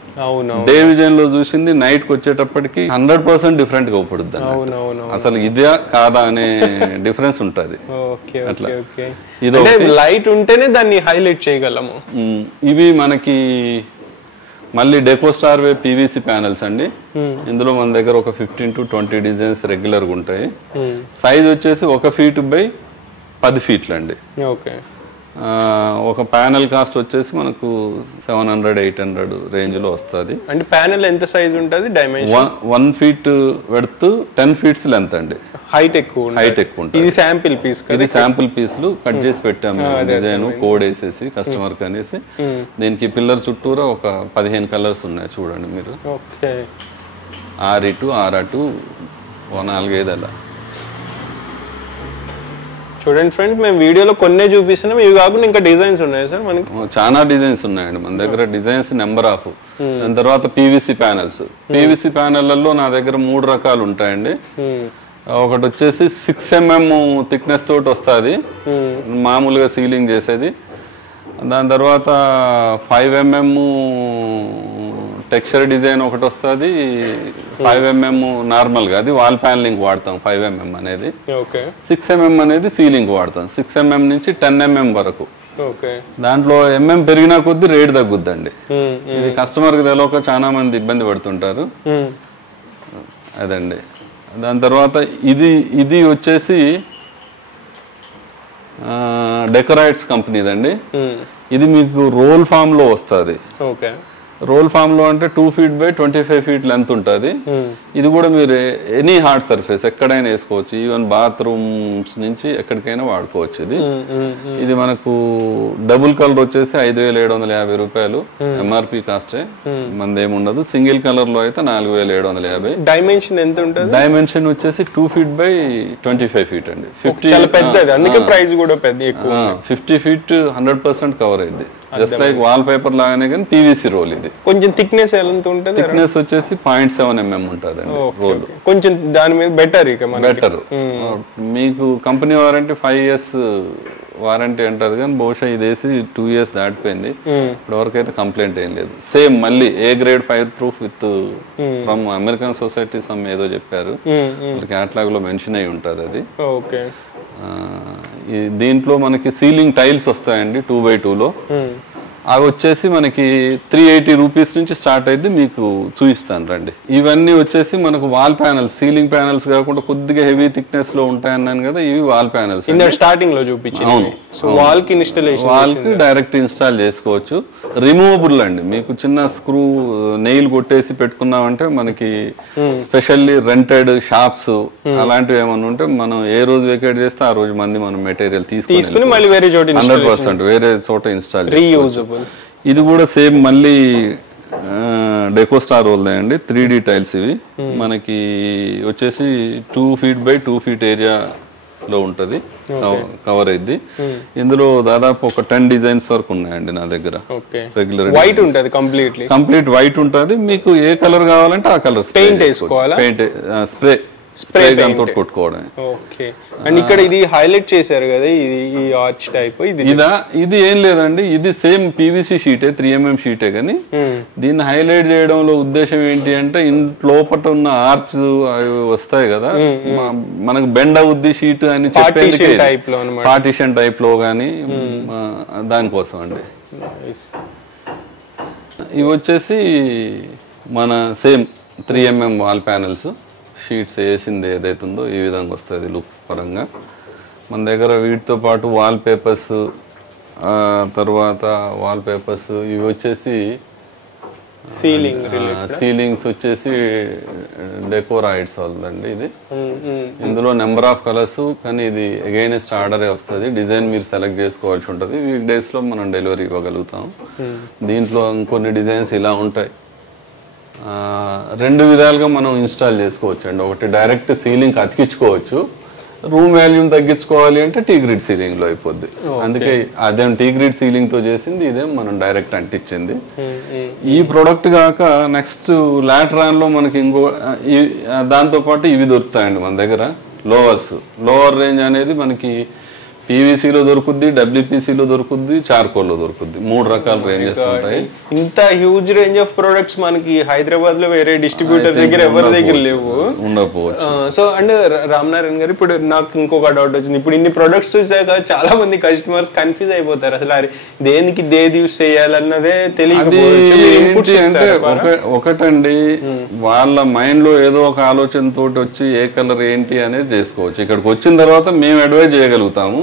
డే విజన్ లో చూసింది నైట్ కి వచ్చేటప్పటికి 100% డిఫరెంట్ గా అవుపడుద్ది. అసలు ఇదే కాదా అనే డిఫరెన్స్ ఉంటది. ఇది లైట్ ఉంటేనే దాన్ని హైలైట్ చేయగలము. ఇవి మనకి మళ్ళీ డెకోస్టార్ వే PVC ప్యానెల్స్ అండి. ఇందులో మన దగ్గర ఒక 15 to 20 డిజైన్స్ రెగ్యులర్ గా ఉంటాయి. సైజ్ వచ్చేసి 1 feet బై 10 feet అండి. ఒక ప్యానెల్ కాస్ట్ వచ్చేసి మనకు 700-800 రేంజ్ లో వస్తుంది. అంటే ప్యానెల్ ఎంత సైజ్ ఉంటుంది? Dimension 1 feet width, 10 feet length అండి. హైట్ ఎక్కువ ఉంటుంది. ఇది శాంపిల్ పీస్. ఇది శాంపిల్ పీస్లు కట్ చేసి పెట్టాము, డిజైన్ కోడ్ వేసేసి కస్టమర్ కి అనేసి. దీనికి పిల్లర్ చుట్టూరా ఒక 15 కలర్స్ ఉన్నాయి చూడండి మీరు. R2, R2, 4-5 అలా చూడండి ఫ్రెండ్స్. మేము వీడియోలో కొన్నే చూపిస్తున్నాం, ఇవి కాకుండా ఇంకా డిజైన్స్ ఉన్నాయి సార్ మనకి. చాలా డిజైన్స్ ఉన్నాయండి మన దగ్గర. Designs number of. దాని తర్వాత PVC ప్యానెల్స్. PVC ప్యానెళ్లలో నా దగ్గర 3 రకాలు ఉంటాయండి. ఒకటి వచ్చేసి 6 mm థిక్నెస్ తోటి వస్తుంది, మామూలుగా సీలింగ్ చేసేది. దాని తర్వాత 5 mm టెక్స్చర్ డిజైన్ ఒకటి వస్తుంది. 5 mm నార్మల్ గా, అది వాల్ ప్యానలింగ్ వాడతాం 5 mm అనేది. 6 mm అనేది సీలింగ్ వాడతాం. 6 mm నుంచి 10 mm వరకు. దాంట్లో పెరిగినా కొద్ది రేట్ తగ్గుద్దండి. ఇది కస్టమర్ కి తెలియక చాలా మంది ఇబ్బంది పడుతుంటారు. అదండి. దాని తర్వాత ఇది వచ్చేసి డెకరైట్స్ కంపెనీదండి. ఇది మీకు రోల్ ఫామ్ లో వస్తుంది. రోల్ ఫామ్ లో అంటే 2 feet బై 25 feet లెంత్ ఉంటుంది. ఇది కూడా మీరు ఎనీ హార్డ్ సర్ఫేస్ ఎక్కడైనా వేసుకోవచ్చు. ఈవెన్ బాత్రూమ్స్ నుంచి ఎక్కడికైనా వాడుకోవచ్చు. ఇది మనకు డబుల్ కలర్ వచ్చేసి 5,750 రూపాయలు MRP కాస్టే. మనది ఏముండదు. సింగిల్ కలర్ లో అయితే 4,750. డైమెన్షన్ ఎంత ఉంటుంది? డైమెన్షన్ వచ్చేసి 2 feet బై 25 feet అండి. 50 feet 100% కవర్ అయింది. జస్ట్ లైక్ వాల్ పేపర్ లాగానే, కానీ PVC రోల్. ఇది కొంచెం థిక్నెస్ ఎంత ఉంటుంది? థిక్నెస్ వచ్చేసి 0.7 mm ఉంటుంది రోల్. కొంచెం దాని మీద బెటర్. బెటర్. మీకు కంపెనీ వారంటీ 5 years వారంటీ అంటది, కానీ బహుశా ఇది వేసి 2 years దాటిపోయింది. ఇప్పటివరకు అయితే కంప్లైంట్ ఏం లేదు. సేమ్ మళ్ళీ A grade fire proof with from American society some ఏదో చెప్పారు. క్యాటలాగ్ లో మెన్షన్ అయి ఉంటుంది అది. దీంట్లో మనకి సీలింగ్ టైల్స్ వస్తాయండి 2x2 లో. అవి వచ్చేసి మనకి 380 రూపీస్ నుంచి స్టార్ట్ అయితే మీకు చూపిస్తాను రండి. ఇవన్నీ వచ్చేసి మనకు వాల్ ప్యానెల్స్, సీలింగ్ ప్యానెల్స్ కాకుండా కొద్దిగా హెవీ థిక్నెస్ లో ఉంటాయన్నాను కదా, ఇవి వాల్ ప్యానెల్స్. స్టార్టింగ్ లో చూపించాను. అవును. సో వాల్ కి ఇన్స్టాలేషన్, వాల్ కి డైరెక్ట్ ఇన్స్టాల్ చేసుకోవచ్చు. రిమూవబుల్ అండి. మీకు చిన్న స్క్రూ నెయిల్ కొట్టేసి పెట్టుకున్నామంటే మనకి స్పెషల్లీ రెంటెడ్ షాప్స్ అలాంటివి ఏమైనా ఉంటే మనం ఏ రోజు వెకేట్ చేస్తే ఆ రోజు మంది మనం మెటీరియల్ తీసుకుని మళ్ళీ వేరే చోట 100% వేరే చోట ఇన్స్టాల్ చేసుకోవచ్చు. ఇది కూడా సేమ్ మళ్ళీ డెకోస్టార్ వాళ్ళదే అండి. 3D టైల్స్ ఇవి. మనకి వచ్చేసి 2 feet బై 2 feet ఏరియా లో ఉంటది, కవర్ అయింది. ఇందులో దాదాపు ఒక 10 డిజైన్స్ వరకు ఉన్నాయండి నా దగ్గర. రెగ్యులర్ వైట్ ఉంటది, కంప్లీట్ వైట్ ఉంటది. మీకు ఏ కలర్ కావాలంటే ఆ కలర్ పెయింట్ వేసుకోవాలా? పెయింట్ స్ప్రే స్ప్రే గన్ తోటి కొట్టుకోవడమే. ఓకే. అండ్ ఇక్కడ ఇది హైలైట్ చేశారు కదా, ఇది ఈ ఆర్చ్ టైప్, ఇది ఏం లేదండి, ఇది సేమ్ పీవీసీ షీటే 3mm షీటే, కానీ దీన్ని హైలైట్ చేయడంలో ఉద్దేశం ఏంటి అంటే లోపల ఉన్న ఆర్చ్ అవి వస్తాయి కదా, మనకు బెండ్ అవుద్ది షీట్ అని చెప్పేసి పార్టీషన్ టైప్ లో గానీ దానికోసం అండి. ఇవి వచ్చేసి మన same 3mm wall panels, sheets వేసింది ఏదైతుందో ఈ విధంగా వస్తుంది లుక్ పరంగా. మన దగ్గర వీటితో పాటు వాల్ పేపర్స్, తర్వాత వాల్ పేపర్స్ ఇవి వచ్చేసి సీలింగ్స్ వచ్చేసి డెకోరాయిడ్స్ వాళ్ళండి. ఇది ఇందులో నెంబర్ ఆఫ్ కలర్స్, కానీ ఇది అగైనెస్ట్ ఆర్డరే వస్తుంది. డిజైన్ మీరు సెలెక్ట్ చేసుకోవాల్సి ఉంటుంది. వీక్ డేస్ లో మనం డెలివరీ ఇవ్వగలుగుతాం. దీంట్లో ఇంకొన్ని డిజైన్స్ ఇలా ఉంటాయి. రెండు విధాలుగా మనం ఇన్స్టాల్ చేసుకోవచ్చు అండి. ఒకటి డైరెక్ట్ సీలింగ్ అతికించుకోవచ్చు, రూమ్ వాల్యూమ్ తగ్గించుకోవాలి అంటే టీ గ్రిడ్ సీలింగ్ లో అయిపోద్ది. అందుకే అదేం టీ గ్రిడ్ సీలింగ్ తో చేసింది, ఇదేం మనం డైరెక్ట్ అంటించింది. ఈ ప్రొడక్ట్ కాక నెక్స్ట్ లాటరాన్ లో మనకి ఇంకో దాంతో పాటు ఇవి దొరుకుతాయండి మన దగ్గర. లోవర్ రేంజ్ అనేది మనకి పీవీసీలో దొరుకుద్ది, డబ్ల్యూపీసీలో దొరుకుద్ది, చార్కోల్లో దొరుకుద్ది. 3 రకాల రేంజెస్ ఉంటాయి. ఇంత హ్యూజ్ రేంజ్ ఆఫ్ ప్రొడక్ట్స్ మనకి హైదరాబాద్ లో వేరే డిస్ట్రిబ్యూటర్ దగ్గర ఎవరి దగ్గర లేవు, ఉండకపోవచ్చు. సో అండ్ రామనారాయణ గారు, ఇప్పుడు నాకు ఇంకొక డౌట్ వచ్చింది. ఇప్పుడు ఇన్ని ప్రొడక్ట్స్ చూసాక చాలా మంది కస్టమర్స్ కన్ఫ్యూజ్ అయిపోతారు. అసలు దేనికి దేది యూస్ చేయాలన్నదే తెలియదు. ఒకటండి, వాళ్ళ మైండ్ లో ఏదో ఒక ఆలోచన తోటి వచ్చి ఏ కలర్ ఏంటి అనేది చేసుకోవచ్చు. ఇక్కడికి వచ్చిన తర్వాత మేము అడ్వైజ్ చేయగలుగుతాము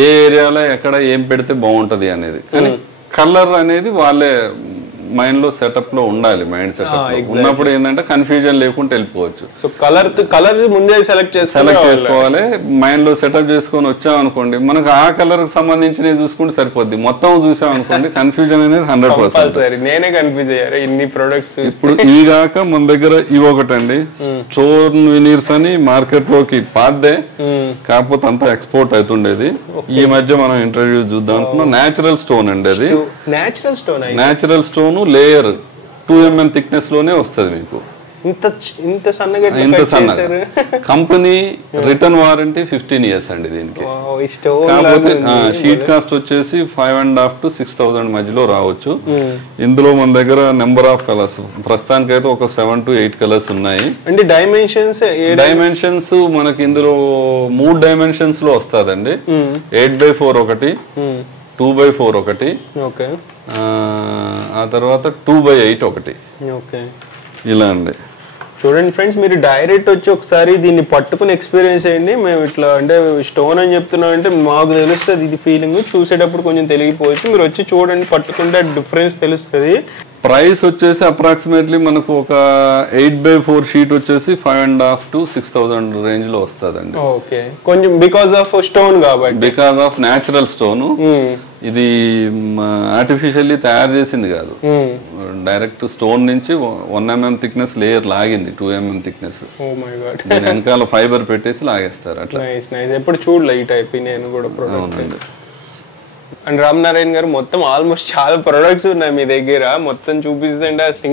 ఏ ఏరియాలో ఎక్కడ ఏం పెడితే బాగుంటది అనేది. కానీ కలర్ అనేది వాళ్ళే మైండ్ లో సెటప్ లో ఉండాలి. మైండ్ సెటప్ ఉన్నప్పుడు ఏంటంటే కన్ఫ్యూజన్ లేకుండా వెళ్ళిపోవచ్చు. సో కలర్ ముందే సెలెక్ట్ చేసుకోవాలి. మైండ్ లో సెటప్ చేసుకొని వచ్చామనుకోండి, మనకు ఆ కలర్ కి సంబంధించినవి చూసుకుంటే సరిపోద్ది. మొత్తం చూసామనుకోండి కన్ఫ్యూజన్ అనేది 100%. నేనే కన్ఫ్యూజ్ అయ్యారు ఇన్ని ప్రొడక్ట్స్. ఇప్పుడు ఇవి కాక మన దగ్గర ఇవి ఒకటండి, స్టోన్ వినీర్స్ అని మార్కెట్ లోకి పాద్దే, కాకపోతే అంతా ఎక్స్పోర్ట్ అవుతుండేది. ఈ మధ్య మనం ఇంటర్వ్యూ చూద్దాం అనుకున్నాం. నేచురల్ స్టోన్ అండి అది. Natural stone layer 2mm thickness లోనే వస్తుంది మీకు. ఇంత సన్నగా కంపెనీ రిటర్న్ వారంటీ 15 years అండి దీనికి. కాకపోతే షీట్ కాస్ట్ వచ్చేసి 5,500 to 6,000 మధ్యలో రావచ్చు. ఇందులో మన దగ్గర నెంబర్ ఆఫ్ కలర్స్ ప్రస్తుతానికి అయితే ఒక 7 to 8 కలర్స్ ఉన్నాయి. అంటే డైమెన్షన్స్ మనకి ఇందులో 3 డైమెన్షన్స్ లో వస్తుందండి. 8x4 ఒకటి, 2x4 ఒకటి, ఆ తర్వాత 2x8 ఒకటి, ఇలా అండి. చూడండి ఫ్రెండ్స్, మీరు డైరెక్ట్ వచ్చి ఒకసారి దీన్ని పట్టుకుని ఎక్స్పీరియన్స్ చేయండి. మేము ఇట్లా అంటే స్టోన్ అని చెప్తున్నాం అంటే మాకు తెలుస్తుంది ఇది ఫీలింగ్. చూసేటప్పుడు కొంచెం తెలియకపోవచ్చు, మీరు వచ్చి చూడండి, పట్టుకుంటే డిఫరెన్స్ తెలుస్తుంది. ప్రైస్ వచ్చేసి అప్రాక్సిమేట్లీ మనకు ఒక 8x4 షీట్ వచ్చేసి 5,500 to 6,000 రేంజ్ లో వస్తుందండి. ఓకే, కొంచెం బికాస్ ఆఫ్ స్టోన్ కాబట్టి, బికాస్ ఆఫ్ న్యాచురల్ స్టోన్. ఇది ఆర్టిఫిషియల్లీ తయారు చేసింది కాదు, డైరెక్ట్ స్టోన్ నుంచి 1mm థిక్నెస్ లేయర్ లాగింది, 2mm థిక్నెస్. వెనకాల ఫైబర్ పెట్టేసి లాగేస్తారు అట్లా. ఎప్పుడు చూడలే ఈ టైప్ నేను కూడా ప్రోడక్ట్. అండ్ రామనారాయణ గారు, మొత్తం ఆల్మోస్ట్ చాలా ప్రొడక్ట్స్ ఉన్నాయి మీ దగ్గర, మొత్తం చూపిస్తుంటే అసలు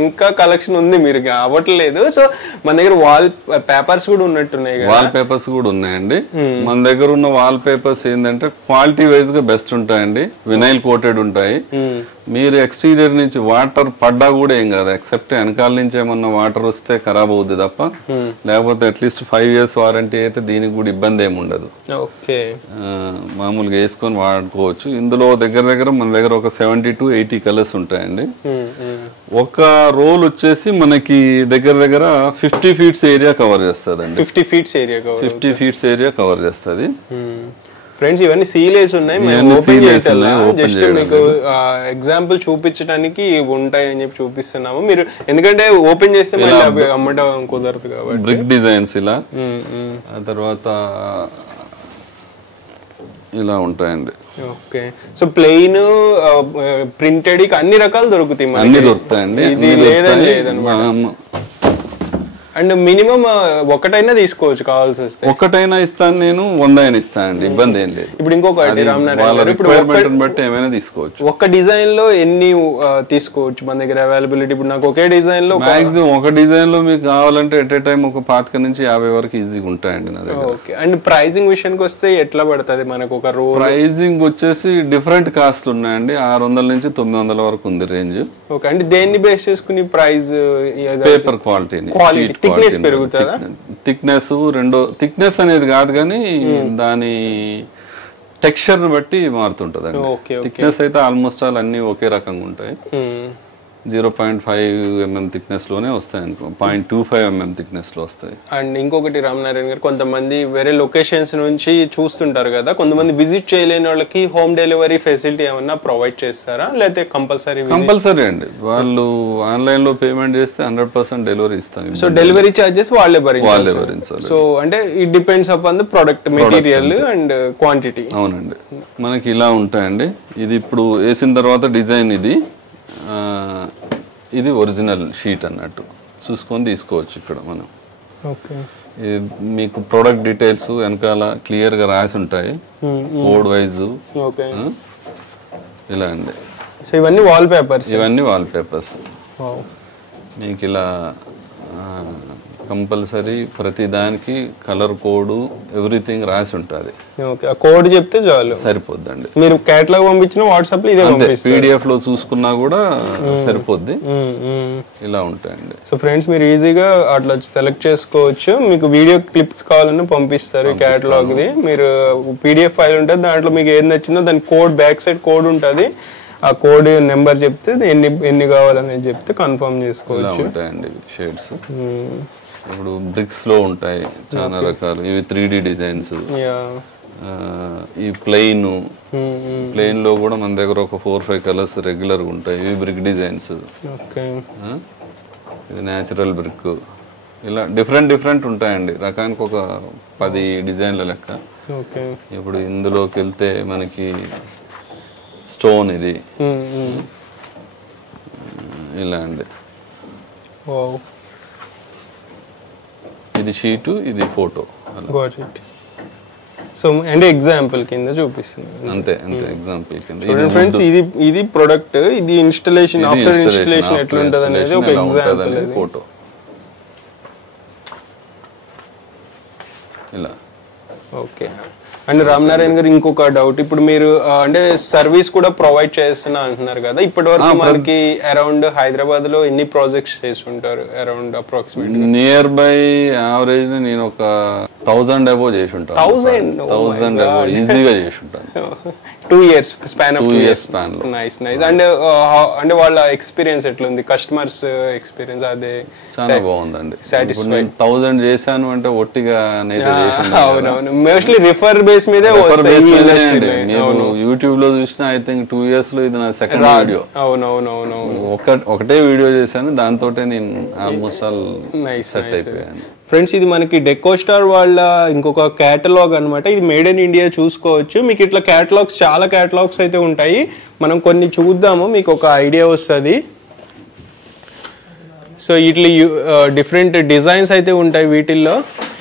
ఇంకా కలెక్షన్ ఉంది, మీరు అవ్వట్లేదు. సో మన దగ్గర వాల్ పేపర్స్ కూడా ఉన్నట్టున్నాయి. వాల్ పేపర్స్ కూడా ఉన్నాయండి. మన దగ్గర ఉన్న వాల్ పేపర్స్ ఏంటంటే క్వాలిటీ వైజ్ గా బెస్ట్ ఉంటాయండి, వినైల్ కోటెడ్ ఉంటాయి. మీరు ఎక్స్టీరియర్ నుంచి వాటర్ పడ్డా కూడా ఏం కాదు, ఎక్సెప్ట్ వెనకాల నుంచి ఏమన్నా వాటర్ వస్తే ఖరాబ్ అవుద్ది తప్ప, లేకపోతే అట్లీస్ట్ 5 years వారంటీ అయితే దీనికి కూడా ఇబ్బంది ఏమి ఉండదు. మామూలుగా వేసుకొని వాడుకోవచ్చు. ఇందులో దగ్గర మన దగ్గర ఒక 70 to 80 కలర్స్ ఉంటాయండి. ఒక రోల్ వచ్చేసి మనకి దగ్గర 50 feet ఏరియా కవర్ చేస్తుంది అండి. 50 feet ఏరియా కవర్ చేస్తుంది. ఫ్రెండ్స్, ఇవన్నీ సీలేస్ ఉన్నాయి, జస్ట్ మీకు ఎగ్జాంపుల్ చూపించడానికి ఉంటాయి అని చెప్పి చూపిస్తున్నాము. మీరు ఎందుకంటే ఓపెన్ చేస్తే మళ్ళీ అమ్మటం కుదరదు కాబట్టి. బ్రిక్ డిజైన్స్ ఇలా, ఆ తర్వాత ఇలా ఉంటాయండి. ఓకే, సో ప్లెయిన్, ప్రింటెడ్ అన్ని రకాలు దొరుకుతాయి, అన్ని దొరుకుతాయండి. ఇది లేదనమాట. అండ్ మినిమం ఒకటైనా తీసుకోవచ్చు కావాల్సి వస్తే. ఒకటైనా ఇస్తాను నేను, 100 అయినా ఇస్తాను అండి, ఇబ్బంది ఏం లేదు. ఇప్పుడు ఇంకొకటి రామనారాయణ, ఇప్పుడు బట్టి ఏమైనా తీసుకోవచ్చు. ఒక డిజైన్ లో ఎన్ని తీసుకోవచ్చు మన దగ్గర అవైలబిలిటీ? ఇప్పుడు నాకు ఒకే డిజైన్ లో మాక్సిమం ఒక డిజైన్ లో మీకు కావాలంటే ఎట్ ఏ టైం ఒక 25 నుంచి 50 వరకు ఈజీగా ఉంటాయండి నా దగ్గర. ఓకే. అండ్ ప్రైజింగ్ విషయానికి వస్తే ఎట్లా పడుతుంది మనకు ఒక రో? ప్రైజింగ్ వచ్చేసి డిఫరెంట్ కాస్ట్లు ఉన్నాయండి, 600 నుంచి 900 వరకు ఉంది రేంజ్. ఓకే. అంటే దేన్ని బేస్ చేసుకుని ప్రైస్? పేపర్ క్వాలిటీని, థిక్నెస్ పెరుగుతుందా? థిక్నెస్ థిక్నెస్ అనేది కాదు కానీ దాని టెక్స్చర్ ని బట్టి మారుతుంటదండి. థిక్నెస్ అయితే ఆల్మోస్ట్ ఆల్ అన్ని ఒకే రకంగా ఉంటాయి. 0.5 mm థిక్నెస్ లోనే వస్తాయి అనుకో, 0.25 mm థిక్నెస్ లో వస్తాయి. అండ్ ఇంకొకటి రామనారాయణ గారు, కొంతమంది వేరే లొకేషన్స్ నుంచి చూస్తుంటారు కదా, కొంతమంది విజిట్ చేయలేని వాళ్ళకి హోమ్ డెలివరీ ఫెసిలిటీ ఏమన్నా ప్రొవైడ్ చేస్తారా, లేకపోతే కంపల్సరీ? కంపల్సరీ అండి, వాళ్ళు ఆన్లైన్ లో పేమెంట్ చేస్తే 100% డెలివరీ ఇస్తాం. సో డెలివరీ చార్జెస్ వాళ్ళే భరించాలి. సో అంటే it depends upon the product material and quantity. అవునండి, మనకి ఇలా ఉంటాయండి. ఇది ఇప్పుడు వేసిన తర్వాత డిజైన్ ఇది ఒరిజినల్ షీట్ అన్నట్టు చూసుకొని తీసుకోవచ్చు ఇక్కడ మనం. ఓకే. మీకు ప్రొడక్ట్ డీటెయిల్స్ వెనకాల క్లియర్ గా రాసి ఉంటాయి, కోడ్ వైజ్. ఓకే. ఇలా అండి. సో ఇవన్నీ వాల్ పేపర్స్? ఇవన్నీ వాల్ పేపర్స్. మీకు ఇలా కంపల్సరీ ప్రతి దానికి కలర్ కోడ్ ఎవ్రీథింగ్ రాసి ఉంటుంది. ఓకే. ఆ కోడ్ చెప్తే చాలు, సరిపోద్దండి. మీరు కేటలాగ్ పంపించిన వాట్సాప్ లో ఇదే పంపిస్తారు, PDF లో చూసుకున్నా కూడా సరిపోద్ది. ఇలా ఉంటాయండి. సో ఫ్రెండ్స్, మీరు ఈజీగా అట్లా సెలెక్ట్ చేసుకోవచ్చు. మీకు వీడియో క్లిప్స్ కావాలని పంపిస్తారు కేటలాగ్ ది. మీరు PDF ఫైల్ ఉంటుంది, దాంట్లో మీకు ఏది నచ్చిందో దాని కోడ్, బ్యాక్ సైడ్ కోడ్ ఉంటుంది. ఆ కోడ్ నెంబర్ చెప్తే ఎన్ని కావాలనేది చెప్తే కన్ఫర్మ్ చేసుకోవచ్చు. ఉంటాయండి షేడ్స్. ఇప్పుడు బ్రిక్స్ లో ఉంటాయి చాలా రకాలు. ఇవి 3D డిజైన్స్. ఈ ప్లెయిన్ లో కూడా మన దగ్గర ఒక 4-5 కలర్స్ రెగ్యులర్ గా ఉంటాయి. ఇవి బ్రిక్ డిజైన్స్. ఇది న్యాచురల్ బ్రిక్. ఇలా డిఫరెంట్ ఉంటాయండి, రకానికి ఒక 10 డిజైన్ల లెక్క. ఇప్పుడు ఇందులోకి వెళ్తే మనకి స్టోన్ ఇది ఇలా అండి. ఇది షీటు, ఇది ఫోటో. సో అంటే ఎగ్జాంపుల్ కింద చూపిస్తుంది, అంతే ఎగ్జాంపుల్ కింద. ఫ్రెండ్స్, ఇది ప్రొడక్ట్, ఇది ఇన్స్టలేషన్, ఆఫ్టర్ ఇన్స్టలేషన్ ఎట్లా ఉంటుంది అనేది ఒక ఎగ్జాంపుల్ ఫోటో. ఇలా. ఓకే. అండ్ రామనారాయణ గారు, ఇంకొక డౌట్. ఇప్పుడు మీరు అంటే సర్వీస్ కూడా ప్రొవైడ్ చేస్తున్నా అంటున్నారు కదా, ఇప్పటి వరకు మనకి అరౌండ్ హైదరాబాద్ లో ఎన్ని ప్రాజెక్ట్స్ చేస్తుంటారు? Around approximate near by average నేను ఒక 1000 అబోవ్ చేసి ఉంటాను. 1000 అబోవ్ ఈజీగా చేసి ఉంటాను. 2 years span of 2 years span లో. నైస్. అండ్ అంటే వాళ్ళ ఎక్స్పీరియన్స్ ఎట్లుంది, కస్టమర్స్ ఎక్స్పీరియన్స్? అదే చాలా బాగుందండి. 1000 చేశాను అంటే ఒట్టిగా అవునవును, మోస్ట్లీ రిఫర్ బేస్ మీదే వస్తాయి. నేను యూట్యూబ్ లో చూసిన ఐ థింక్ 2 years లో ఇది నా సెకండ్ వీడియో. అవునవును, ఒకటే వీడియో చేశాను, దాంతో నేను ఆల్మోస్ట్ ఆల్ సెట్ అయిపోయాను. ఫ్రెండ్స్, ఇది మనకి డెకోస్టార్ వాళ్ళ ఇంకొక కేటలాగ్ అనమాట. ఇది మేడ్ ఇన్ ఇండియా చూసుకోవచ్చు. మీకు ఇట్లా కేటలాగ్స్, చాలా కేటలాగ్స్ అయితే ఉంటాయి. మనం కొన్ని చూద్దాము, మీకు ఒక ఐడియా వస్తుంది. సో ఇట్లా డిఫరెంట్ డిజైన్స్ అయితే ఉంటాయి వీటిల్లో,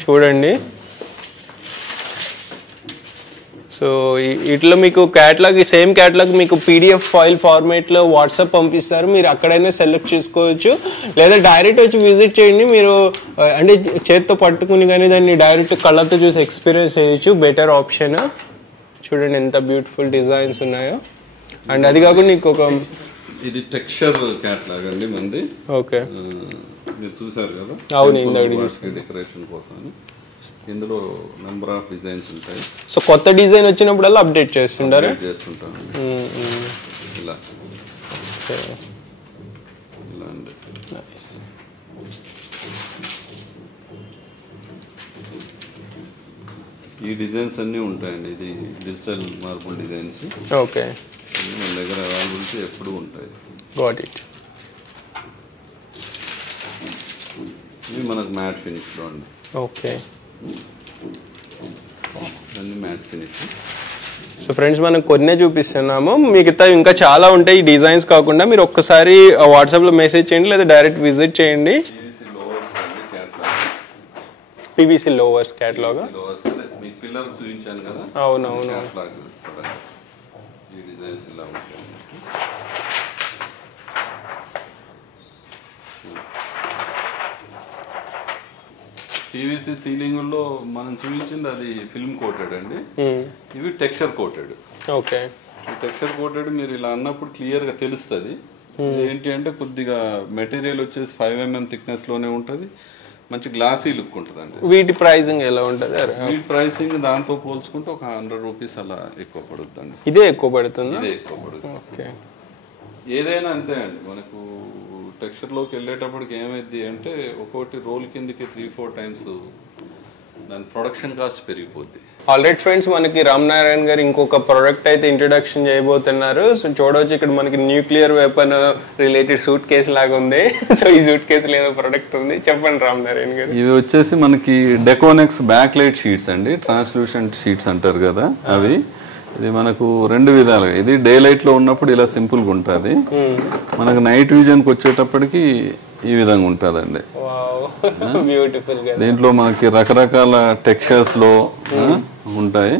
చూడండి. సో ఇట్లా మీకు కేటలాగ్, సేమ్ కేటలాగ్ మీకు PDF ఫైల్ ఫార్మేట్ లో వాట్సాప్ పంపిస్తారు. మీరు అక్కడైనా సెలెక్ట్ చేసుకోవచ్చు, లేదా డైరెక్ట్ వచ్చి విజిట్ చేయండి. మీరు అంటే చేత్తో పట్టుకుని కానీ దాన్ని డైరెక్ట్ కళ్ళతో చూసి ఎక్స్పీరియన్స్ చేయొచ్చు. Better option. చూడండి ఎంత బ్యూటిఫుల్ డిజైన్స్ ఉన్నాయో. అండ్ అది కాకుండా ఇంకొక ఇది టెక్స్చర్ కేటలాగ్ అండి మంది. ఓకే. మీరు చూసారు కదా? అవును, ఇందాక డెకరేషన్ కోసం. ఇందులో నెంబర్ ఆఫ్ డిజైన్స్ ఉంటాయి. సో కొత్త డిజైన్ వచ్చినప్పుడల్లా అప్డేట్ చేస్తుంటారు. ఇలా అండి. ఈ డిజైన్స్ అన్ని ఉంటాయండి. ఇది డిజిటల్ మార్బుల్ డిజైన్స్. ఓకే. మన దగ్గర అవైలబిలిటీ ఎప్పుడు ఉంటాయి. Got it. ఇది మనకు మ్యాట్ ఫినిష్ లో అండి. Okay. Matt finish. So friends, మనం కొన్నే చూపిస్తున్నాము, మిగతా ఇంకా చాలా ఉంటాయి. ఈ డిజైన్స్ కాకుండా మీరు ఒక్కసారి వాట్సాప్ లో మెసేజ్ చేయండి, లేదా డైరెక్ట్ విజిట్ చేయండి. PVC louvers catalogue. మీ పిల్లర్ చూపించాను కదా, అవునవును. ఈ డిజైన్స్ ఇలా ఉంటాయి. పీవీసీ సీలింగ్ లో మనం చూపించింది అది ఫిల్మ్ కోటెడ్ అండి, ఇవి టెక్స్చర్ కోటెడ్. ఓకే, ఈ టెక్స్చర్ కోటెడ్ మీరు ఇలా అన్నప్పుడు క్లియర్ గా తెలుస్తుంది. ఏంటి అంటే కొద్దిగా మెటీరియల్ వచ్చేసి 5 mm థిక్నెస్ లోనే ఉంటది, మంచి గ్లాసీ లుక్ ఉంటుంది అండి. వీటి ప్రైసింగ్ ఎలా ఉంటుంది? వీటి ప్రైసింగ్ దాంతో పోల్చుకుంటే ఒక 100 రూపీస్ అలా ఎక్కువ పడుతుంది. ఇదే ఎక్కువ పడుతుంది? ఇదే ఎక్కువ పడుతుంది. ఓకే, ఏదైనా అంతే అండి, మనకు టెక్స్చర్ లోకి వెళ్ళేటప్పటికి ఏమైంది అంటే ఒక్కొక్కటి రోల్ కిందకి 3-4 టైమ్స్ దాని ప్రొడక్షన్ కాస్ట్ పెరిగిపోద్ది. ఆల్రెడీ ఫ్రెండ్స్, మనకి రామ్ నారాయణ గారు ఇంకొక ప్రోడక్ట్ అయితే ఇంట్రొడక్షన్ చేయబోతున్నారు. సో చూడవచ్చు, ఇక్కడ మనకి nuclear weapon related suit case లాగా ఉంది. సో ఈ సూట్ కేసులో ఏదో ప్రోడక్ట్ ఉంది, చెప్పండి రామ్ నారాయణ గారు. ఇవి వచ్చేసి మనకి డెకోనెక్స్ బ్యాక్ లైట్ షీట్స్ అండి, ట్రాన్స్లూసెంట్ షీట్స్ అంటారు కదా అవి. ఇది మనకు 2 విధాలుగా, ఇది డే లైట్ లో ఉన్నప్పుడు ఇలా సింపుల్ గా ఉంటుంది, మనకు నైట్ విజన్ కి వచ్చేటప్పటికి ఈ విధంగా ఉంటుందండి. బ్యూటిఫుల్ గా దీంట్లో మనకి రకరకాల టెక్స్చర్స్ లో ఉంటాయి.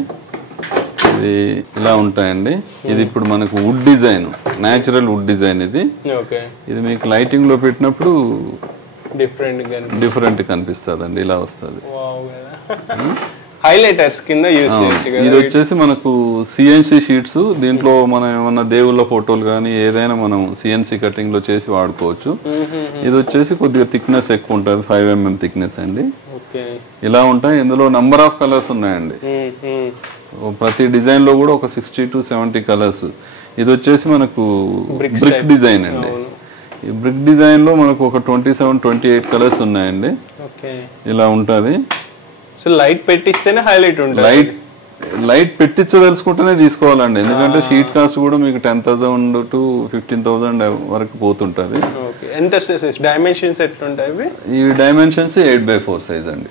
ఇది ఇలా ఉంటాయండి. ఇది ఇప్పుడు మనకు wood design, natural wood design ఇది. ఇది మీకు లైటింగ్ లో పెట్టినప్పుడు డిఫరెంట్ కనిపిస్తుంది అండి, ఇలా వస్తుంది. హైలైటర్స్ కింద యూస్ చేయొచ్చు. ఇది వచ్చేసి మనకు సిఎన్సి షీట్స్, దీంట్లో మనం ఏమన్నా దేవుళ్ళ ఫోటోలు కానీ ఏదైనా మనం సిఎన్సి కటింగ్ లో చేసి వాడుకోవచ్చు. ఇది వచ్చేసి కొద్దిగా థిక్నెస్ ఎక్కువ ఉంటుంది, 5 mm థిక్నెస్ అండి. ఇలా ఉంటాయి. ఇందులో నంబర్ ఆఫ్ కలర్స్ ఉన్నాయండి, ప్రతి డిజైన్ లో కూడా ఒక 60 to 70 కలర్స్. ఇది వచ్చేసి మనకు బ్రిక్ డిజైన్ అండి. ఈ బ్రిక్ డిజైన్ లో మనకు ఒక 27-28 కలర్స్ ఉన్నాయండి. ఇలా ఉంటది. సో లైట్ పెట్టిస్తేనే హైలైట్ ఉంటుంది. లైట్ పెట్టించదలుచుకుంటేనే తీసుకోవాలండి, ఎందుకంటే షీట్ కాస్ట్ కూడా మీకు 10,000 to 15,000 వరకు పోతుంటది. ఎంత డైమెన్షన్స్ ఎట్లుంటాయి? ఈ డైమెన్షన్స్ 8x4 సైజ్ అండి.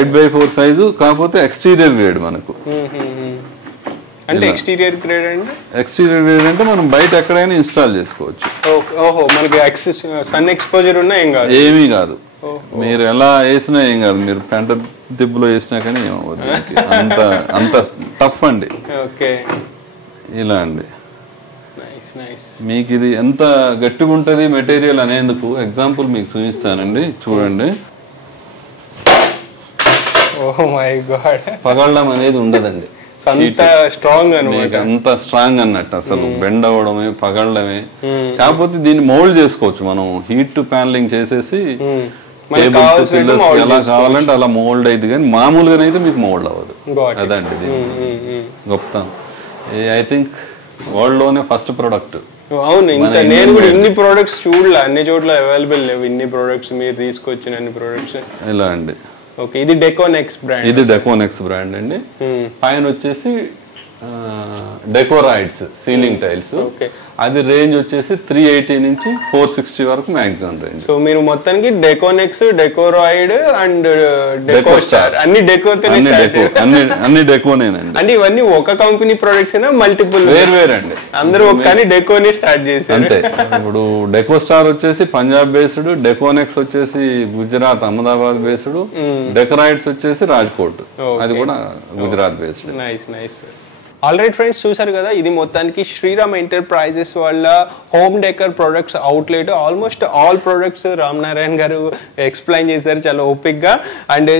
8x4 సైజు, కాకపోతే ఎక్స్టీరియర్ గ్రేడ్ మనకు. అంటే ఎక్స్టీరియర్ గ్రేడ్ అంటే ఎక్స్టీరియర్ గ్రేడ్ అంటే మనం బయట ఎక్కడైనా ఇన్స్టాల్ చేసుకోవచ్చు. ఓహో, మనకి సన్ ఎక్స్పోజర్ ఉన్నా ఏం కాదు? ఏమీ కాదు, మీరు ఎలా వేసినా ఏం కాదు. మీరు పెంట దిబ్బలో వేసినా కానీ ఏమవుతుంది, అంత టఫ్ అండి. ఇలా అండి. మీకు ఇది ఎంత గట్టిగా ఉంటుంది మెటీరియల్ అనేందుకు ఎగ్జాంపుల్ మీకు చూపిస్తానండి, చూడండి. పగలడం అనేది ఉండదండి, అంత స్ట్రాంగ్ అంత స్ట్రాంగ్ అన్నట్టు, అసలు బెండ్ అవ్వడమే పగలడమే. కాకపోతే దీన్ని మౌల్డ్ చేసుకోవచ్చు మనం, హీట్ ప్యానలింగ్ చేసేసి ఎలా కావాలంటే అలా మోల్డ్ అయింది, కానీ మామూలుగానైతే మీకు మోల్డ్ అవ్వదు. అదండి గొప్పతనం. ఐ థింక్ వరల్డ్ లోనే ఫస్ట్ ప్రొడక్ట్. అవును, ఇంత నేను కూడా ఇన్ని ప్రొడక్ట్స్ చూడలే, అన్ని చోట్ల అవైలబుల్ లేవు ఇన్ని ప్రొడక్ట్స్, మీరు తీసుకొచ్చిన అన్ని ప్రొడక్ట్స్. ఇలా అండి. ఓకే, ఇది డెకోనెక్స్ బ్రాండ్. ఇది డెకోనెక్స్ బ్రాండ్ అండి. పైన వచ్చేసి డెకోరాయిడ్స్ సీలింగ్ టైల్స్. అది రేంజ్ వచ్చేసి 380 నుంచి 460 వరకు మ్యాక్సిమం రేంజ్. సో మీరు మొత్తానికి డెకోనెక్స్, డెకోరాయిడ్ అండ్ డెకోస్టార్ అన్ని అన్ని డెకోనేనండి. అంటే ఇవన్నీ ఒక కంపెనీ ప్రొడక్ట్స్ అయినా మల్టిపుల్ వేరు అండి, అందరూ కానీ డెకోని స్టార్ట్ చేశారు అంతే. ఇప్పుడు డెకోస్టార్ వచ్చేసి పంజాబ్ బేస్డ్, డెకోనెక్స్ వచ్చేసి గుజరాత్ అహ్మదాబాద్ బేస్డ్, డెకరాయిడ్స్ వచ్చేసి రాజ్కోట్, అది కూడా Gujarat based. Nice. Already friends చూసారు కదా, ఇది మొత్తానికి శ్రీరామ్ ఎంటర్ప్రైజెస్ వాళ్ళ home decor products outlet. Almost all products Ram Narayana గారు ఎక్స్ప్లెయిన్ చేశారు చాలా ఓపిక్గా. అండ్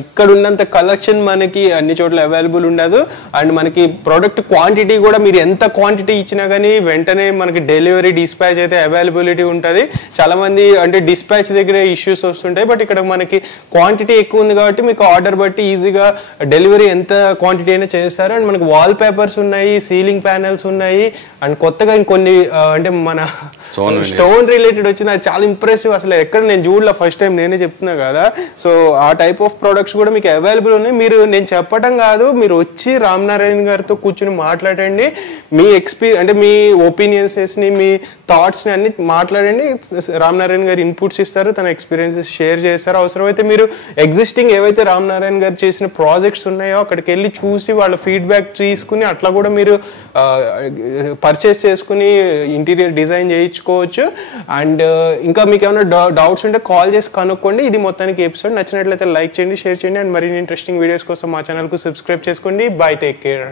ఇక్కడ ఉన్నంత కలెక్షన్ మనకి అన్ని చోట్ల అవైలబుల్ ఉండదు. అండ్ మనకి ప్రొడక్ట్ క్వాంటిటీ కూడా మీరు ఎంత క్వాంటిటీ ఇచ్చినా కానీ వెంటనే మనకి డెలివరీ డిస్పాచ్ అయితే అవైలబిలిటీ ఉంటుంది. చాలామంది అంటే డిస్పాచ్ దగ్గర ఇష్యూస్ వస్తుంటాయి, బట్ ఇక్కడ మనకి క్వాంటిటీ ఎక్కువ ఉంది కాబట్టి మీకు ఆర్డర్ బట్టి ఈజీగా డెలివరీ ఎంత క్వాంటిటీ అయినా చేస్తారు. అండ్ మనకి వాల్ పేపర్స్ ఉన్నాయి, సీలింగ్ ప్యానెల్స్ ఉన్నాయి, అండ్ కొత్తగా ఇంకొన్ని అంటే మన స్టోన్ రిలేటెడ్ వచ్చింది, అది చాలా ఇంప్రెసివ్. అసలు ఎక్కడ నేను చూడలే, ఫస్ట్ టైం నేనే చెప్తున్నా కదా. సో ఆ టైప్ ఆఫ్ ప్రొడక్ట్స్ కూడా మీకు అవైలబుల్ ఉన్నాయి. మీరు నేను చెప్పడం కాదు, మీరు వచ్చి రామ్ నారాయణ గారితో కూర్చుని మాట్లాడండి, మీ అంటే మీ ఒపీనియన్సెస్ని, మీ థాట్స్ని అన్ని మాట్లాడండి. రామ్ నారాయణ గారు ఇన్పుట్స్ ఇస్తారు, తన ఎక్స్పీరియన్సెస్ షేర్ చేస్తారు. అవసరమైతే మీరు ఎగ్జిస్టింగ్ ఏవైతే రామ్ నారాయణ గారు చేసిన ప్రాజెక్ట్స్ ఉన్నాయో అక్కడికి వెళ్ళి చూసి వాళ్ళ ఫీడ్బ్యాక్ తీసుకొని తీసుకుని అట్లా కూడా మీరు పర్చేస్ చేసుకుని ఇంటీరియర్ డిజైన్ చేయించుకోవచ్చు. అండ్ ఇంకా మీకు ఏమైనా డౌట్స్ ఉంటే కాల్ చేసి కనుక్కోండి. ఇది మొత్తానికి ఎపిసోడ్. నచ్చినట్లయితే లైక్ చేయండి, షేర్ చేయండి, అండ్ మరిన్ని ఇంట్రెస్టింగ్ వీడియోస్ కోసం మా ఛానల్కు సబ్స్క్రైబ్ చేసుకోండి. By, take care.